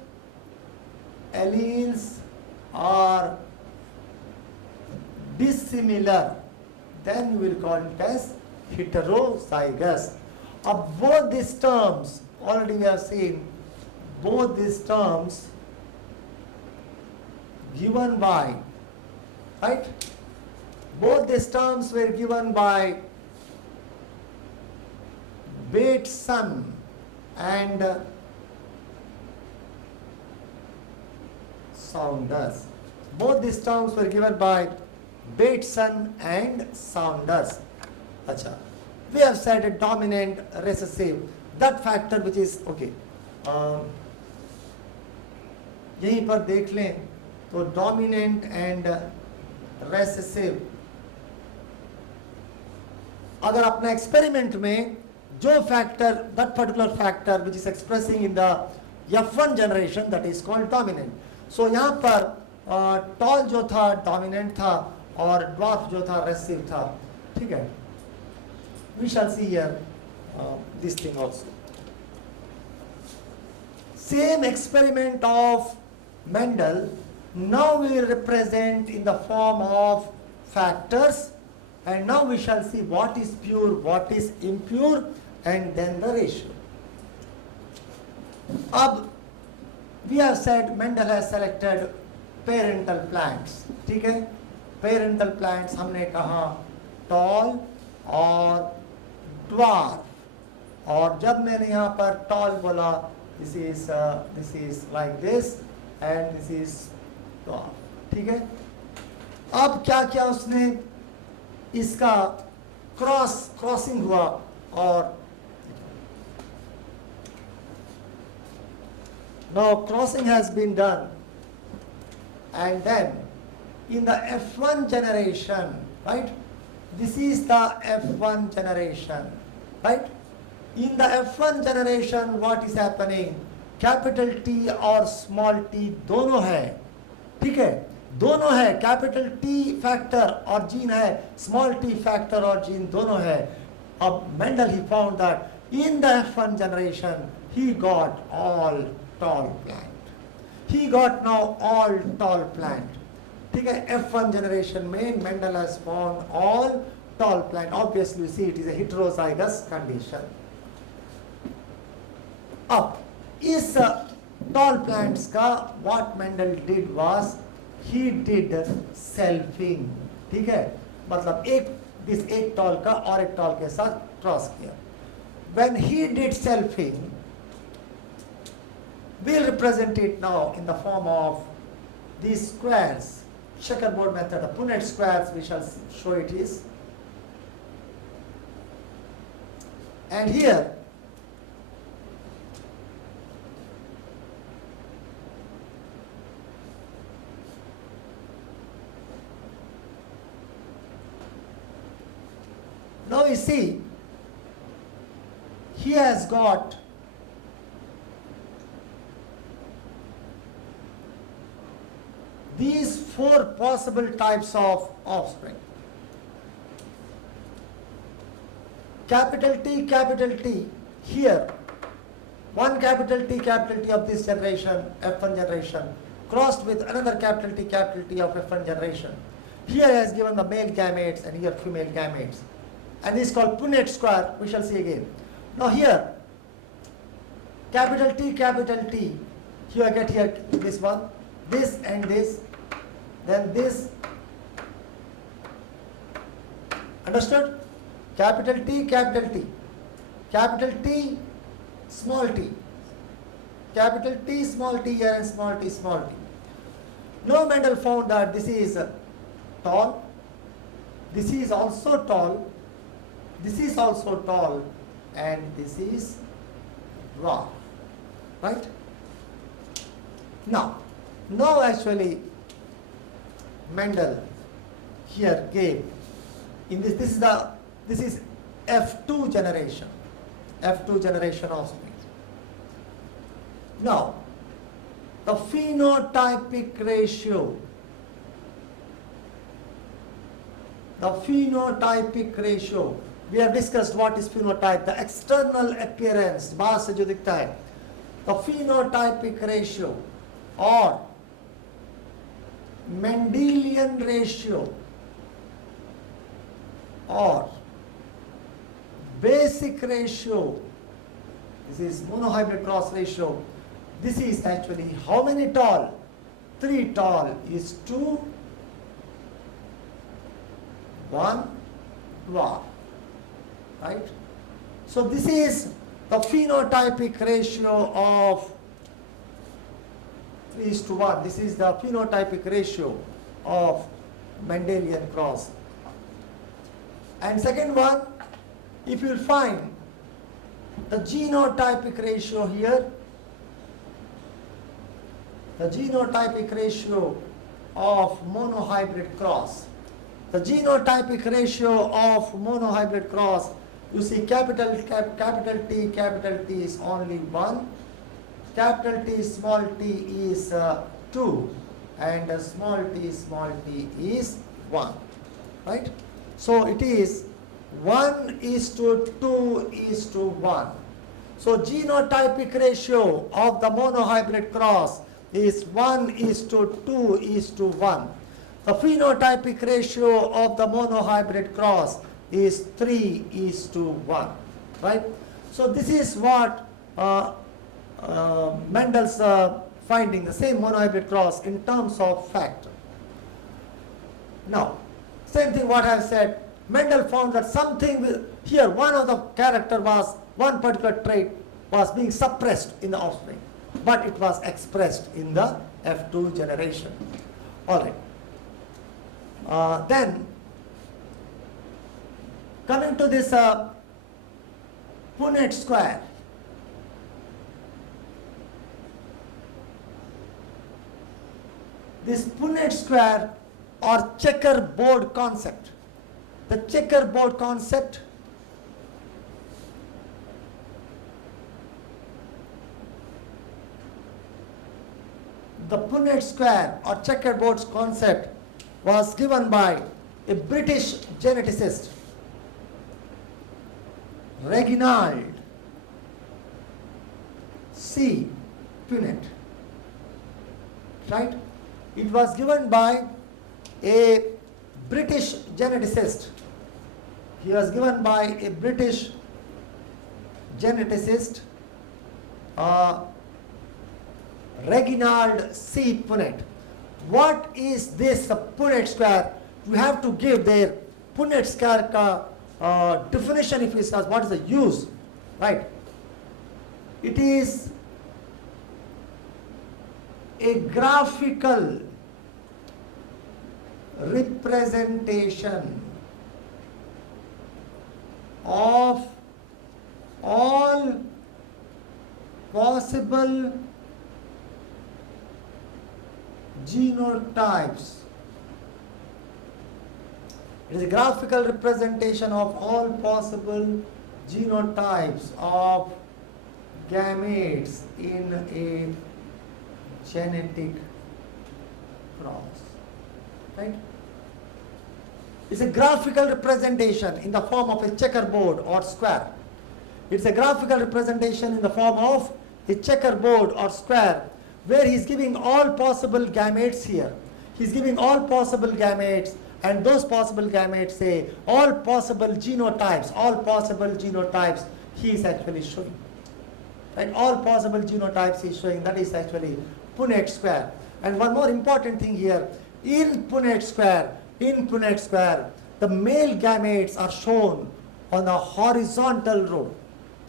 alleles are dissimilar, then you will call it as heterozygous. Of both these terms, already we have seen, both these terms given by, right? Both these terms were given by Bateson and Saunders. Both these terms were given by Bateson and Saunders. Acha. We have said a dominant recessive, that factor which is okay. यहीं पर देख लें तो dominant and recessive, अगर अपना experiment में जो factor, that particular factor which is expressing in the F1 generation, that is called dominant. So यहाँ पर टॉल जो था डोमिनेंट था और ड्वार्फ जो था रेसिव था. ठीक है. We shall see here this thing also. Same experiment of Mendel now we will represent in the form of factors, and now we shall see what is pure, what is impure, and then the ratio. अब we have said Mendel has selected parental plants. ठीक है. parental plants हमने कहा tall और dwarf, और जब मैंने यहाँ पर tall बोला, this is like this and this is dwarf. ठीक है. अब क्या क्या उसने इसका क्रॉसिंग हुआ, और now crossing has been done, and then in the F1 generation, right, this is the F1 generation, right. In the F1 generation what is happening, capital T और स्मॉल टी दोनों है. ठीक है. दोनों है. कैपिटल टी फैक्टर और gene है, small T factor और जीन दोनों है. अब Mendel he found that In the F1 generation, he got all tall plant. He got now all tall plant. ठीक है, F1 generation में Mendel has found all tall plant. Obviously, you see it is a heterozygous condition. अब इस tall plants का what Mendel did was he did selfing. ठीक है, मतलब एक tall का और एक tall के साथ क्रॉस किया. When he did selfing, we'll represent it now in the form of these squares. Checkerboard method, the Punnett squares, we shall show it is. And here, now you see, he has got these 4 possible types of offspring. Capital T, here, one capital T of this generation, F1 generation, crossed with another capital T of F1 generation. Here has given the male gametes and here female gametes. And this is called Punnett square, we shall see again. Now here, capital T, here I get here this one, this and this, then this. Understood? Capital T, capital T, small t, capital T, small t here and small t. Now Mendel found that this is tall, this is also tall, this is also tall, and this is dwarf, right? Now actually Mendel here gave in this is F2 generation offspring. Now the phenotypic ratio, we have discussed what is phenotype, the external appearance, बाहर से जो दिखता है. The phenotypic ratio or Mendelian ratio or basic ratio, this is monohybrid cross ratio. This is actually how many tall? 3 tall is to 1 dwarf, right? So this is the phenotypic ratio of 3:1. This is the phenotypic ratio of Mendelian cross. And second one, if you find the genotypic ratio here, the genotypic ratio of monohybrid cross. The genotypic ratio of monohybrid cross, you see capital T is only 1, capital T, small t is 2, and small t is 1, right? So it is 1:2:1. So genotypic ratio of the monohybrid cross is 1:2:1. The phenotypic ratio of the monohybrid cross is 3:1, right? So this is what Mendel's finding, the same monohybrid cross in terms of factor. Now, same thing what I have said, Mendel found that something here, one of the character was, one particular trait was being suppressed in the offspring, but it was expressed in the F2 generation. All right. Then, coming to this Punnett square. This Punnett square or checkerboard concept. The checkerboard concept the Punnett square or checkerboard concept was given by a British geneticist, Reginald C. Punnett. Right? It was given by a British geneticist. He was given by a British geneticist, Reginald C. Punnett. What is this Punnett square? We have to give their Punnett square definition if we discuss what is the use, right? It is a graphical representation of all possible genotypes. It is a graphical representation of all possible genotypes of gametes in a genetic cross. Right? It's a graphical representation in the form of a checkerboard or square. It's a graphical representation in the form of a checkerboard or square where he's giving all possible gametes here. He's giving all possible gametes, and those possible gametes say all possible genotypes he is actually showing. Right? All possible genotypes he is showing, that is actually Punnett square. And one more important thing here, in Punnett square, the male gametes are shown on the horizontal row.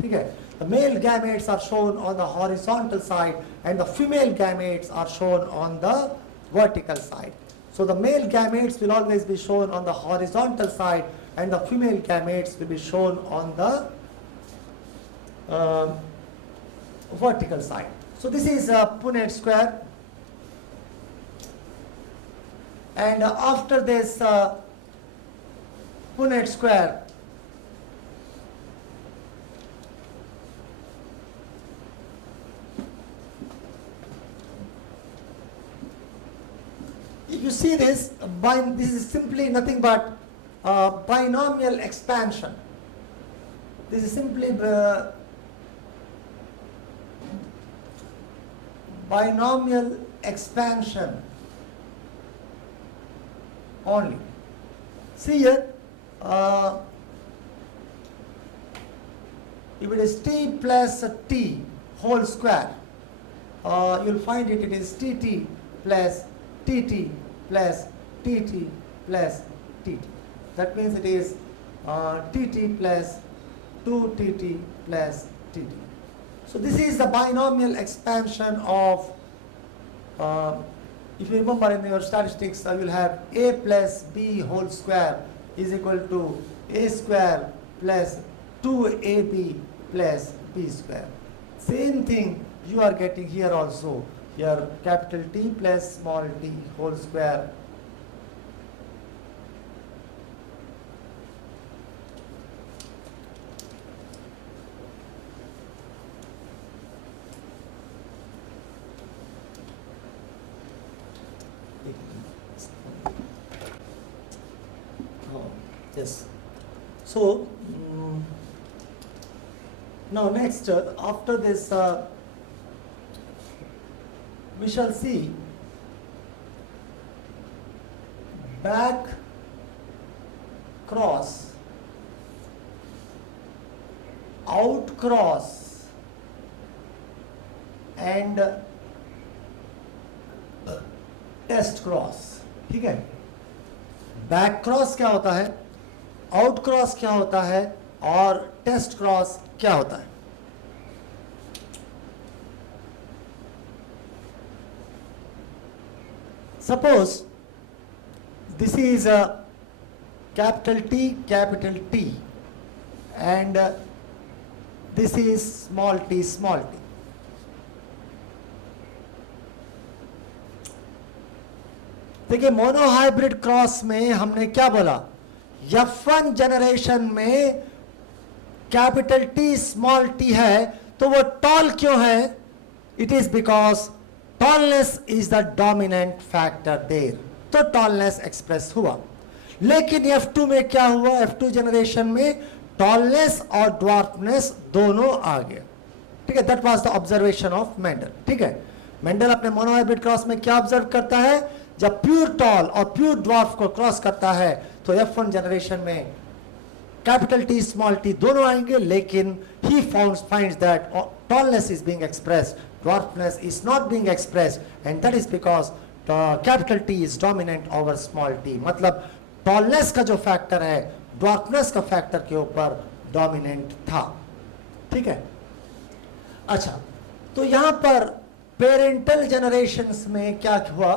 Okay? The male gametes are shown on the horizontal side and the female gametes are shown on the vertical side. So the male gametes will always be shown on the horizontal side and the female gametes will be shown on the vertical side. So this is Punnett square. And after this Punnett square, if you see this, this is simply nothing but binomial expansion. This is simply binomial expansion only. See here, if it is t plus t whole square, you'll find it is tt plus tt plus tt plus tt. That means it is tt plus 2tt plus tt. So this is the binomial expansion of, if you remember in your statistics, you will have a plus b whole square is equal to a square plus 2ab plus b square. Same thing you are getting here also. Here capital T plus small t whole square . Yes. So now next, after this, we shall see back cross, out cross and test cross. ठीक है, back cross क्या होता है, out cross क्या होता है और test cross क्या होता है. Suppose this is a capital T and this is small t. देखिए मोनोहाइब्रिड क्रॉस में हमने क्या बोला, F1 जनरेशन में कैपिटल T स्मॉल t है तो वो टॉल क्यों है, it is because tallness is the dominant factor there, तो टॉलनेस एक्सप्रेस हुआ. लेकिन F2 में क्या हुआ, F2 जनरेशन में टॉलनेस और ड्वार्फनेस दोनों आ गए. ठीक है, that was the observation of Mendel. ठीक है, मेंडल अपने मोनोहाइब्रिड क्रॉस में क्या ऑब्जर्व करता है, जब प्योर टॉल और प्योर ड्वार्फ को क्रॉस करता है तो F1 जनरेशन में कैपिटल टी स्मॉल टी दोनों आएंगे, लेकिन ही finds that tallness is being expressed, dwarfness is not being expressed, and that is because capital T is dominant over small t। मतलब tallness का जो फैक्टर है ड्वार्फनेस का factor के ऊपर डोमिनेंट था। ठीक है, अच्छा, तो यहां पर पेरेंटल जनरेशंस में क्या हुआ,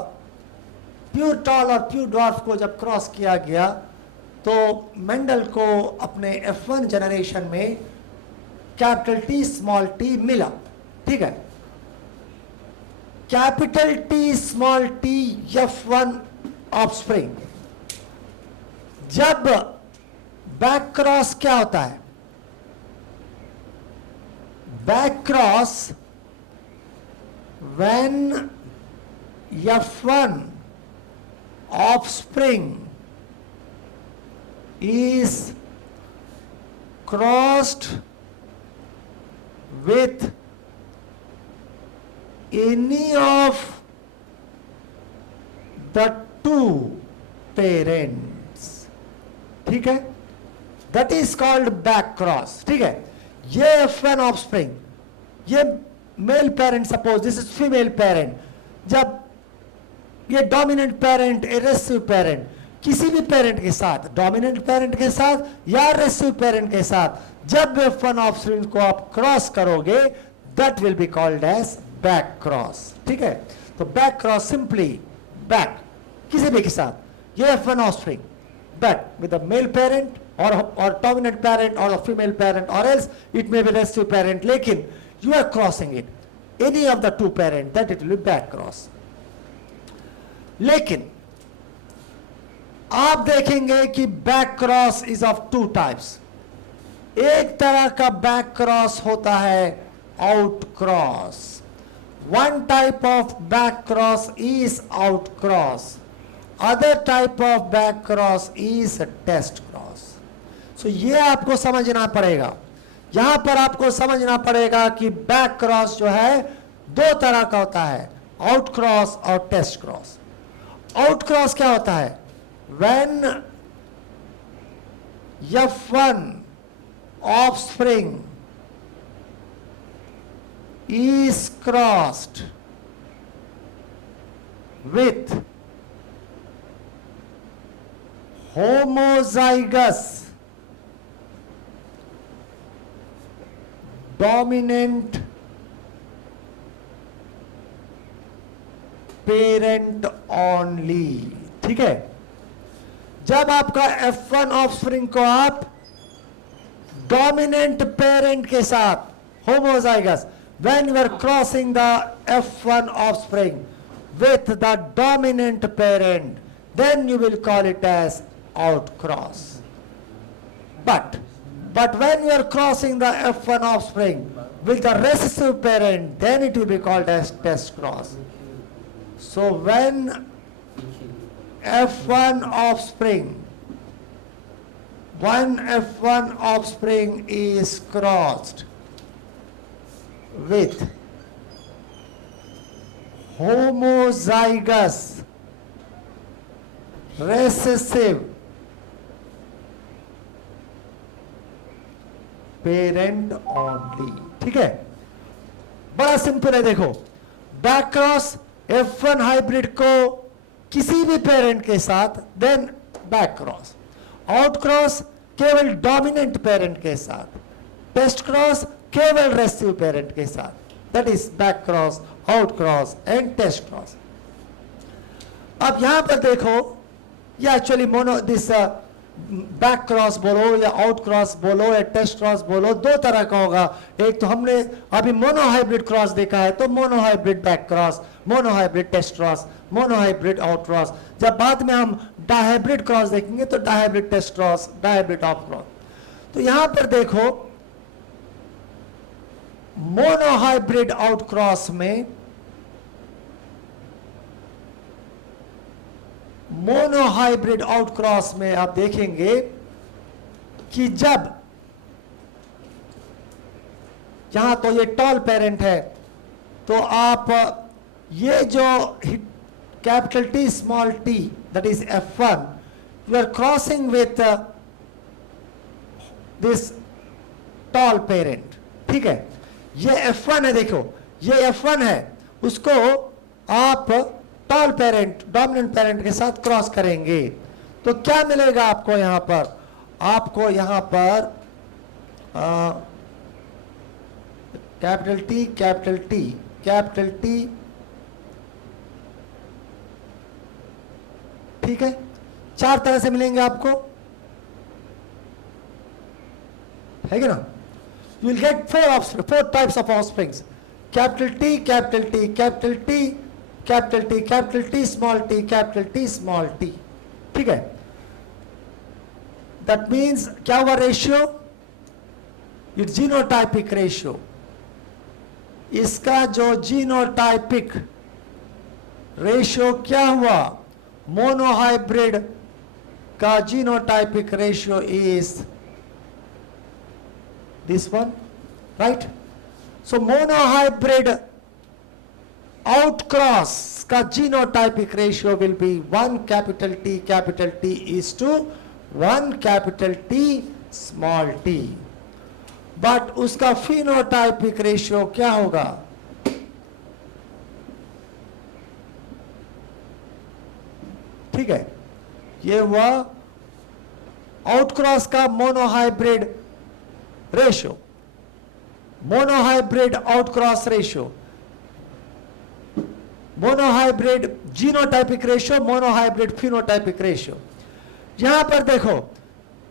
प्योर टॉल और प्योर ड्वार्फ को जब क्रॉस किया गया तो मेंडल को अपने F1 जनरेशन में कैपिटल टी स्मॉल टी मिला। ठीक है, capital T small T F1 offspring, जब बैक क्रॉस क्या होता है, back cross when F1 offspring is crossed with any of the two parents। ठीक है, that is called back cross। ठीक है, ये F1 offspring, ये male parent, suppose this is female parent, जब ये डोमिनेंट पेरेंट रेसिव पेरेंट किसी भी पेरेंट के साथ, डोमिनेंट पेरेंट के साथ या रेसिव पेरेंट के साथ, जब F1 ऑफस्प्रिंग को आप क्रॉस करोगे that will be called as back cross. ठीक है, तो बैक क्रॉस सिंपली बैक किसी भी के साथ, ये F1 offspring back with a male parent और डोमिनेंट पेरेंट और फीमेल पेरेंट और else it may be recessive parent, लेकिन you are crossing it any of the two parent, that it will be back cross। लेकिन आप देखेंगे कि back cross is of two types. एक तरह का बैक क्रॉस होता है out cross. One type of back cross is out cross, other type of back cross is test cross. So ये आपको समझना पड़ेगा, यहां पर आपको समझना पड़ेगा कि बैक क्रॉस जो है दो तरह का होता है, आउट क्रॉस और टेस्ट क्रॉस। आउट क्रॉस क्या होता है, when F1 offspring is crossed with homozygous dominant parent only. ठीक है, जब आपका F1 ऑफस्प्रिंग को आप डोमिनेंट पेरेंट के साथ homozygous, when you are crossing the F1 offspring with the dominant parent, then you will call it as out cross. But when you are crossing the F1 offspring with the recessive parent, then it will be called as test cross. So when F1 offspring is crossed with homozygous recessive parent only. ठीक है, बड़ा simple है। देखो, back cross F1 hybrid को किसी भी parent के साथ, then back cross. Out cross केवल डोमिनेंट पेरेंट के साथ, टेस्ट क्रॉस केवल रेसिव पेरेंट के साथ, that is back cross, out cross and test cross. अब यहां पर देखो, ये actually mono this back cross बोलो या आउट क्रॉस बोलो या टेस्ट क्रॉस बोलो, दो तरह का होगा। एक तो हमने अभी मोनोहाइब्रिड क्रॉस देखा है, तो monohybrid back cross, monohybrid test cross, monohybrid out cross. जब बाद में हम डायहाइब्रिड क्रॉस देखेंगे तो dihybrid test cross, dihybrid out cross. तो यहां पर देखो, मोनोहाइब्रिड आउट क्रॉस में, मोनोहाइब्रिड आउट क्रॉस में आप देखेंगे कि जब यहाँ तो ये टॉल पेरेंट है, तो आप ये जो capital T small T that is F1, you are crossing with this tall parent, ठीक है। ये F1 है, देखो ये F1 है, उसको आप टॉल पेरेंट डोमिनेंट पेरेंट के साथ क्रॉस करेंगे तो क्या मिलेगा आपको यहां पर? आपको यहां पर capital T capital T capital T, ठीक है, 4 तरह से मिलेंगे आपको, है कि ना? You will get 4 types of offsprings. Capital T, capital T, capital T, capital T, capital T, small t, capital T, small t. ठीक है? That means क्या हुआ ratio? It's genotypic ratio. इसका जो genotypic ratio क्या हुआ? Monohybrid का genotypic ratio is this one, right? So monohybrid outcross का genotypic ratio will be 1 capital T is to 1 capital T small t. But उसका phenotypic ratio क्या होगा? ठीक है, ये हुआ outcross का monohybrid ratio, monohybrid outcross ratio, monohybrid genotypic ratio, monohybrid phenotypic ratio. यहां पर देखो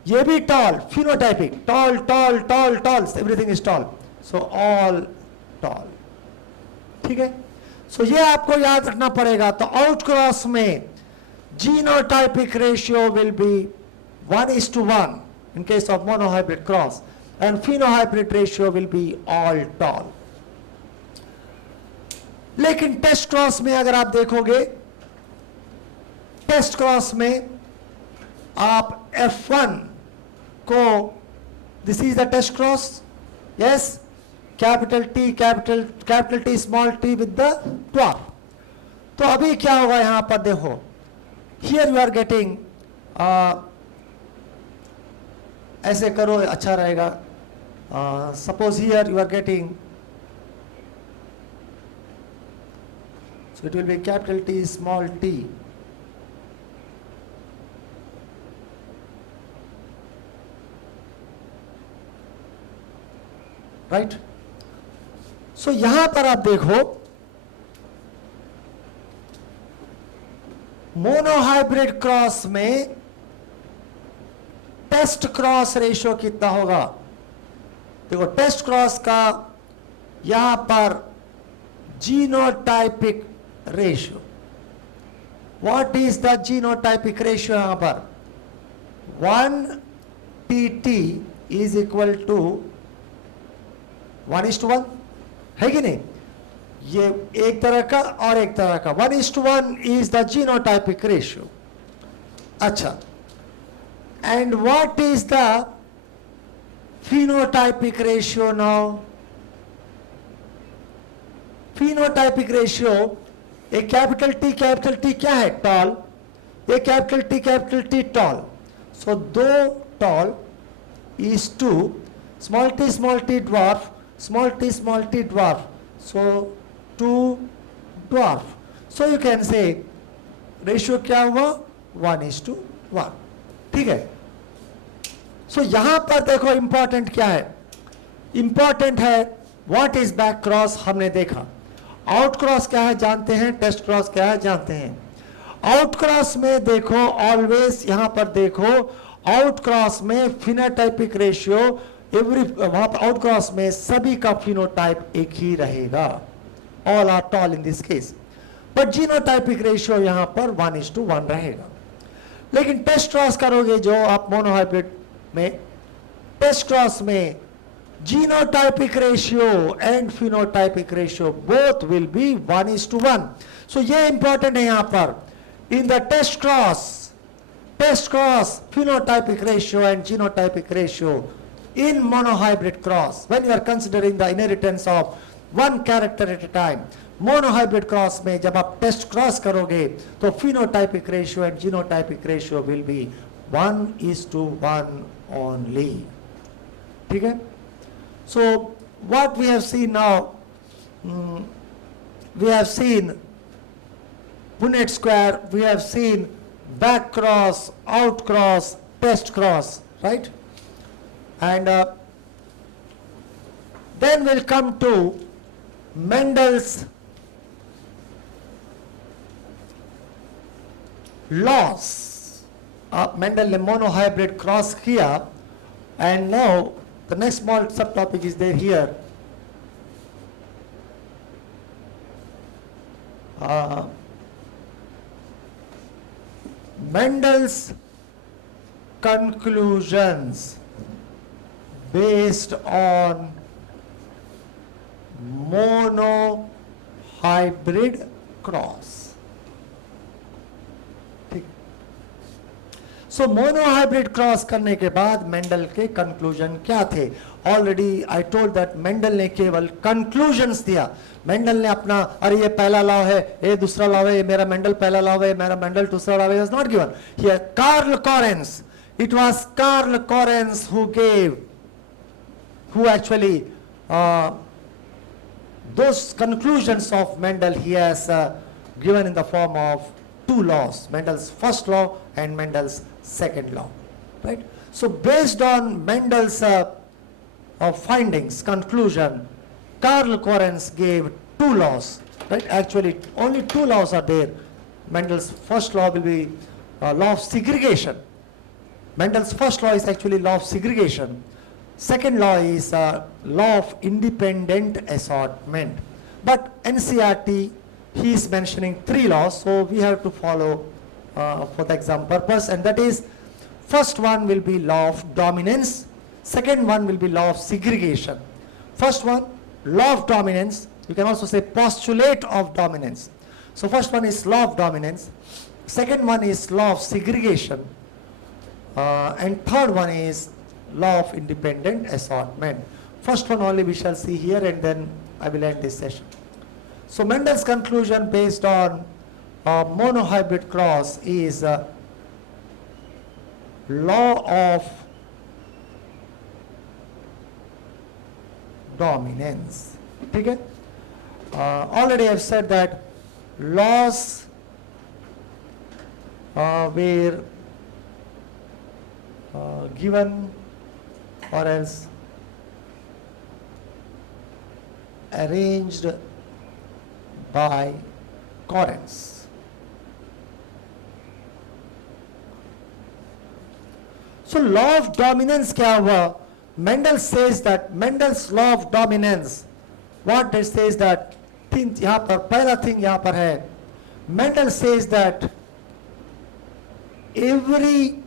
ये भी tall, phenotypic, tall, tall, tall, tall, everything is tall, so all tall, ठीक है। so ये आपको याद रखना पड़ेगा। तो outcross में genotypic ratio will be 1:1 in case of monohybrid cross, and phenohybrid ratio will be all tall. लेकिन टेस्ट क्रॉस में अगर आप देखोगे, टेस्ट क्रॉस में आप F1 को, this is the test cross, yes, capital T small t with the dwarf. तो अभी क्या होगा यहां पर देखो, हियर यू आर गेटिंग, ऐसे करो अच्छा रहेगा, suppose here you are getting, so it will be capital T small t, right? so यहां पर आप देखो मोनोहाइब्रिड क्रॉस में टेस्ट क्रॉस रेशियो कितना होगा? देखो टेस्ट क्रॉस का यहां पर genotypic ratio, what is the genotypic ratio? यहां पर 1 tt इज इक्वल टू 1:1, है कि नहीं? ये एक तरह का और एक तरह का, 1:1 इज द जीनोटाइपिक रेशियो. अच्छा, and what is the phenotypic ratio now? phenotypic ratio, a capital T क्या है? tall. a capital T tall. so दो tall is to small t dwarf, small t dwarf, so 2 dwarf. so you can say ratio क्या हुआ? 1:1, ठीक है। सो यहां पर देखो इंपॉर्टेंट क्या है? इंपॉर्टेंट है व्हाट इज बैक क्रॉस, हमने देखा। आउट क्रॉस क्या है जानते हैं, टेस्ट क्रॉस क्या है जानते हैं। आउट क्रॉस में देखो ऑलवेज, यहां पर देखो आउट क्रॉस में फिनोटाइपिक रेशियो एवरी, वहां पर आउट क्रॉस में सभी का फिनोटाइप एक ही रहेगा, all are tall in this case, but genotypic ratio यहां पर 1:1 रहेगा। लेकिन टेस्ट क्रॉस करोगे जो आप मोनोहाइब्रिड में, टेस्ट क्रॉस में genotypic ratio and phenotypic ratio both will be 1:1. सो ये इंपॉर्टेंट है यहां पर, in the test cross phenotypic ratio and genotypic ratio in monohybrid cross, when you are considering the inheritance of one character at a time, monohybrid cross में जब आप test cross करोगे तो phenotypic ratio and genotypic ratio will be 1:1 only. ठीक है? So what we have seen now, we have seen Punnett square, we have seen back cross, out cross, test cross, right? And then we'll come to Mendel's laws. Mendel ने monohybrid cross किया, and now the next small subtopic is there here. Mendel's conclusions based on monohybrid cross. So monohybrid cross करने के बाद Mendel के conclusion क्या थे? Already I told that Mendel ने केवल कंक्लूजन्स दिया. मेंडल ने अपना अरे ये पहला लॉ है, ये दूसरा लॉ है, ये मेरा मेंडल पहला लॉ है, मेरा मेंडल दूसरा लॉ है, was not given. Here Karl Correns, it was Karl Correns who actually those conclusions of Mendel he has given in the form of two laws, Mendel's first law and Mendel's second law, right? So based on Mendel's findings, conclusion, Karl Correns gave two laws, right? Actually only two laws are there. Mendel's first law will be law of segregation. Mendel's first law is actually law of segregation. Second law is law of independent assortment. But NCERT, he is mentioning three laws, so we have to follow for the exam purpose, and that is, first one will be law of dominance, second one will be law of segregation. First one, law of dominance, you can also say postulate of dominance. So first one is law of dominance, second one is law of segregation, and third one is law of independent assortment. First one only we shall see here, and then I will end this session. So Mendel's conclusion based on monohybrid cross is law of dominance. Okay? Already I have said that laws were given or else arranged by Correns. So law of dominance क्या हुआ? Mendel says that Mendel's law of dominance, what it says that thing यहाँ पर पहला thing यहाँ पर है, Mendel says that every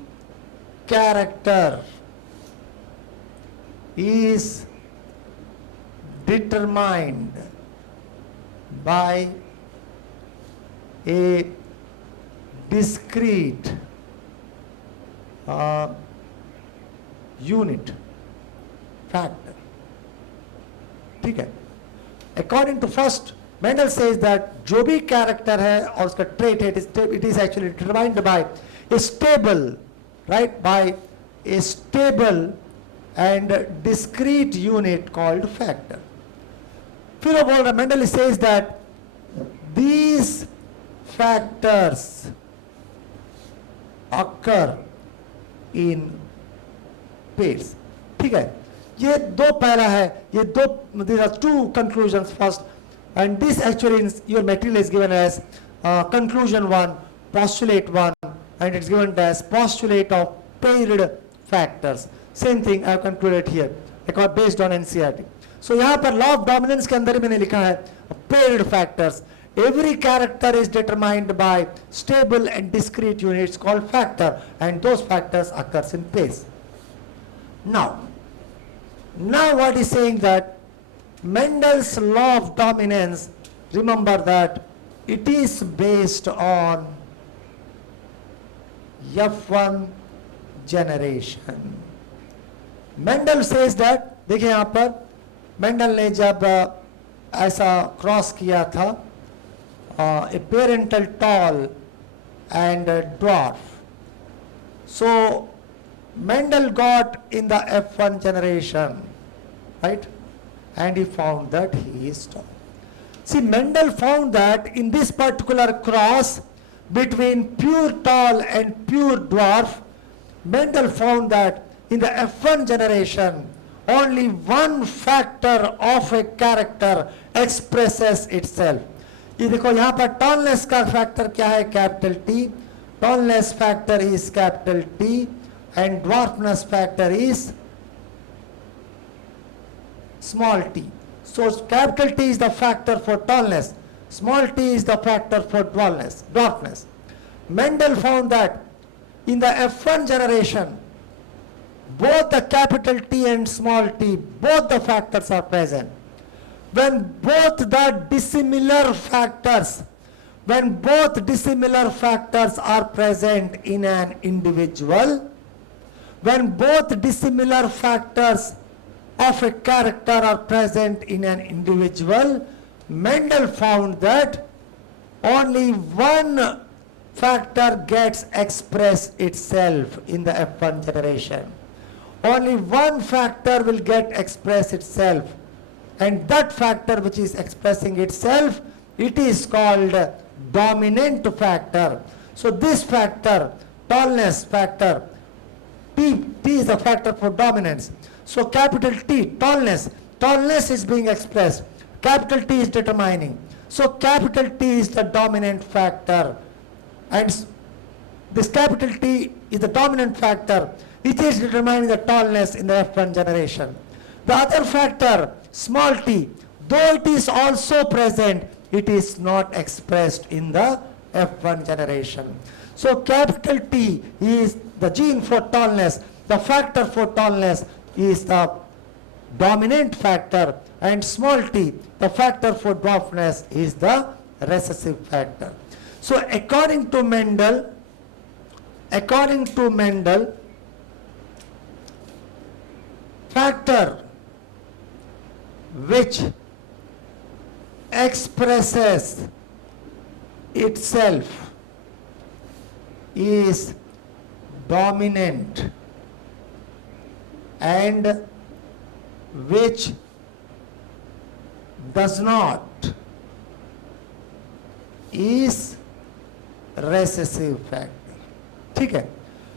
character is determined by a discrete unit factor. ठीक है? According to first, Mendel says that जो भी character है और उसका trait है, it is actually determined by a stable, right? By a stable and discrete unit called factor. फिर वो बोल रहा, Mendel says that these factors occur in pairs. ठीक है? ये दो पैरा है, ये दो, these are two conclusions first, and this actually in your material is given as conclusion 1, postulate 1, and it's given as postulate of paired factors. Same thing I have concluded here, because based on NCERT. So यहाँ पर law of dominance के अंदर मैंने लिखा है paired factors. Every character is determined by stable and discrete units called factor, and those factors occurs in pairs. Now what is saying that Mendel's law of dominance, remember that it is based on F1 generation. Mendel says that, देखिए यहां पर Mendel ने जब ऐसा cross किया था, a parental tall and dwarf, so Mendel got in the F1 generation, right, and he found that he is tall. See, Mendel found that in this particular cross between pure tall and pure dwarf, Mendel found that in the F1 generation only one factor of a character expresses itself. ये देखो यहाँ पर tallness का factor क्या है, capital T, tallness factor is capital T and dwarfness factor is small t. So capital T is the factor for tallness, small t is the factor for dwarfness. Mendel found that in the F1 generation both the capital T and small t, both the factors are present. When both dissimilar factors are present in an individual, when both dissimilar factors of a character are present in an individual, Mendel found that only one factor gets expressed itself in the F1 generation. Only one factor will get expressed itself, and that factor which is expressing itself, it is called dominant factor. So this factor, tallness factor, T is the factor for dominance. So capital T, tallness is being expressed. Capital T is determining. So capital T is the dominant factor. And this capital T is the dominant factor. It is determining the tallness in the F1 generation. The other factor, small t, though it is also present, it is not expressed in the F1 generation. So capital T is the gene for tallness, the factor for tallness is the dominant factor, and small t, the factor for dwarfness, is the recessive factor. So according to Mendel, factor which expresses itself is dominant and which does not is recessive factor. ठीक है?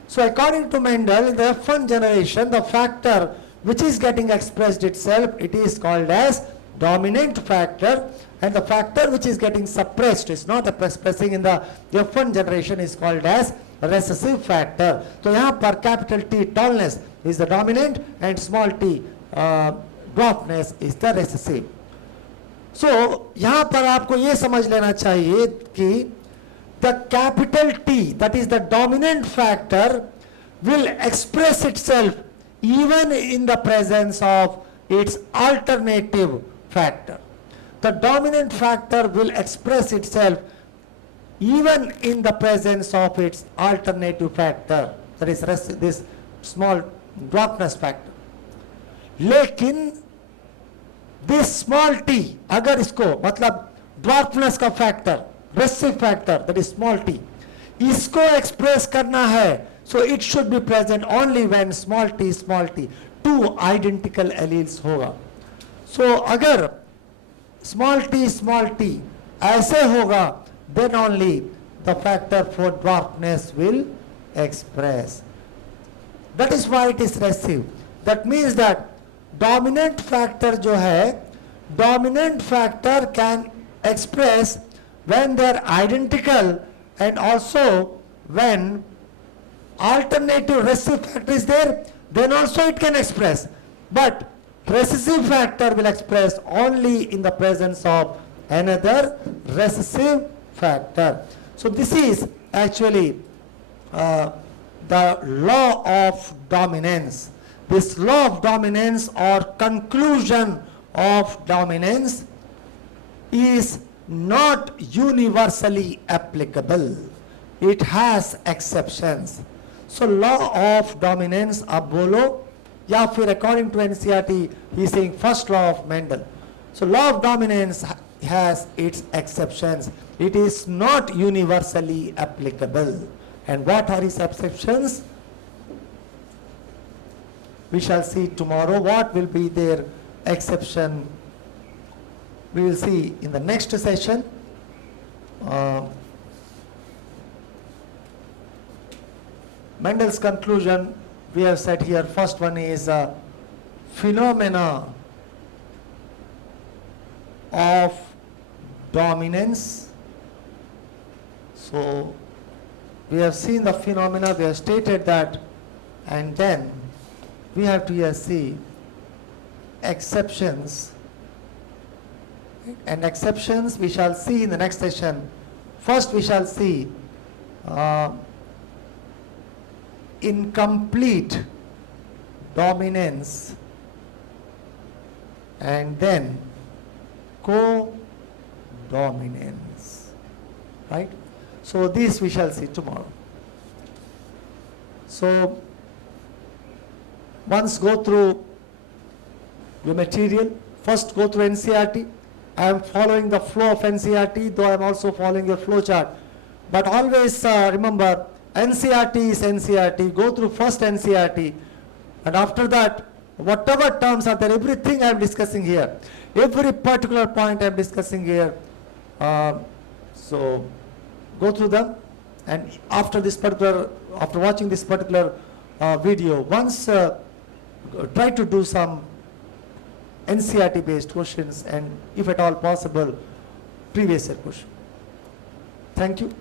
So according to Mendel, in the F1 generation, the factor which is getting expressed itself, it is called as dominant factor, and the factor which is getting suppressed, is not expressing in the F1 generation, is called as recessive factor. तो यहाँ पर capital T, tallness, is the dominant, and small t, dwarfness, is the recessive. So यहाँ पर आपको ये समझ लेना चाहिए कि the capital T, that is the dominant factor, will express itself even in the presence of its alternative factor. The dominant factor will express itself even in the presence of its alternative factor, that is this small dwarfness factor. लेकिन this small t, अगर इसको मतलब dwarfness का factor, recessive factor, that is small t, इसको express करना है, so it should be present only when small t, two identical alleles होगा. So अगर small t ऐसे होगा, then only the factor for dwarfness will express. That is why it is recessive. That means that dominant factor जो है, dominant factor can express when they are identical, and also when alternative recessive factor is there, then also it can express. But recessive factor will express only in the presence of another recessive factor. So this is actually the law of dominance. This law of dominance or conclusion of dominance is not universally applicable. It has exceptions. So law of dominance, अब बोलो या फिर according to NCERT he is saying first law of Mendel. So law of dominance has its exceptions. It is not universally applicable. And what are its exceptions? We shall see tomorrow what will be their exception. We will see in the next session. Mendel's conclusion, we have said here, first one is phenomena of dominance. So we have seen the phenomena, we have stated that, and then we have to here see exceptions. And exceptions we shall see in the next session. First we shall see incomplete dominance, and then co-dominance, right? So this we shall see tomorrow. So once go through your material, first go through NCERT. I am following the flow of NCERT, though I am also following your flow chart. But always remember, NCERT is NCERT. Go through first NCERT, and after that, whatever terms are there, everything I am discussing here, every particular point I am discussing here. So go through them, and after watching this particular video, once try to do some NCERT based questions, and if at all possible, previous year question. Thank you.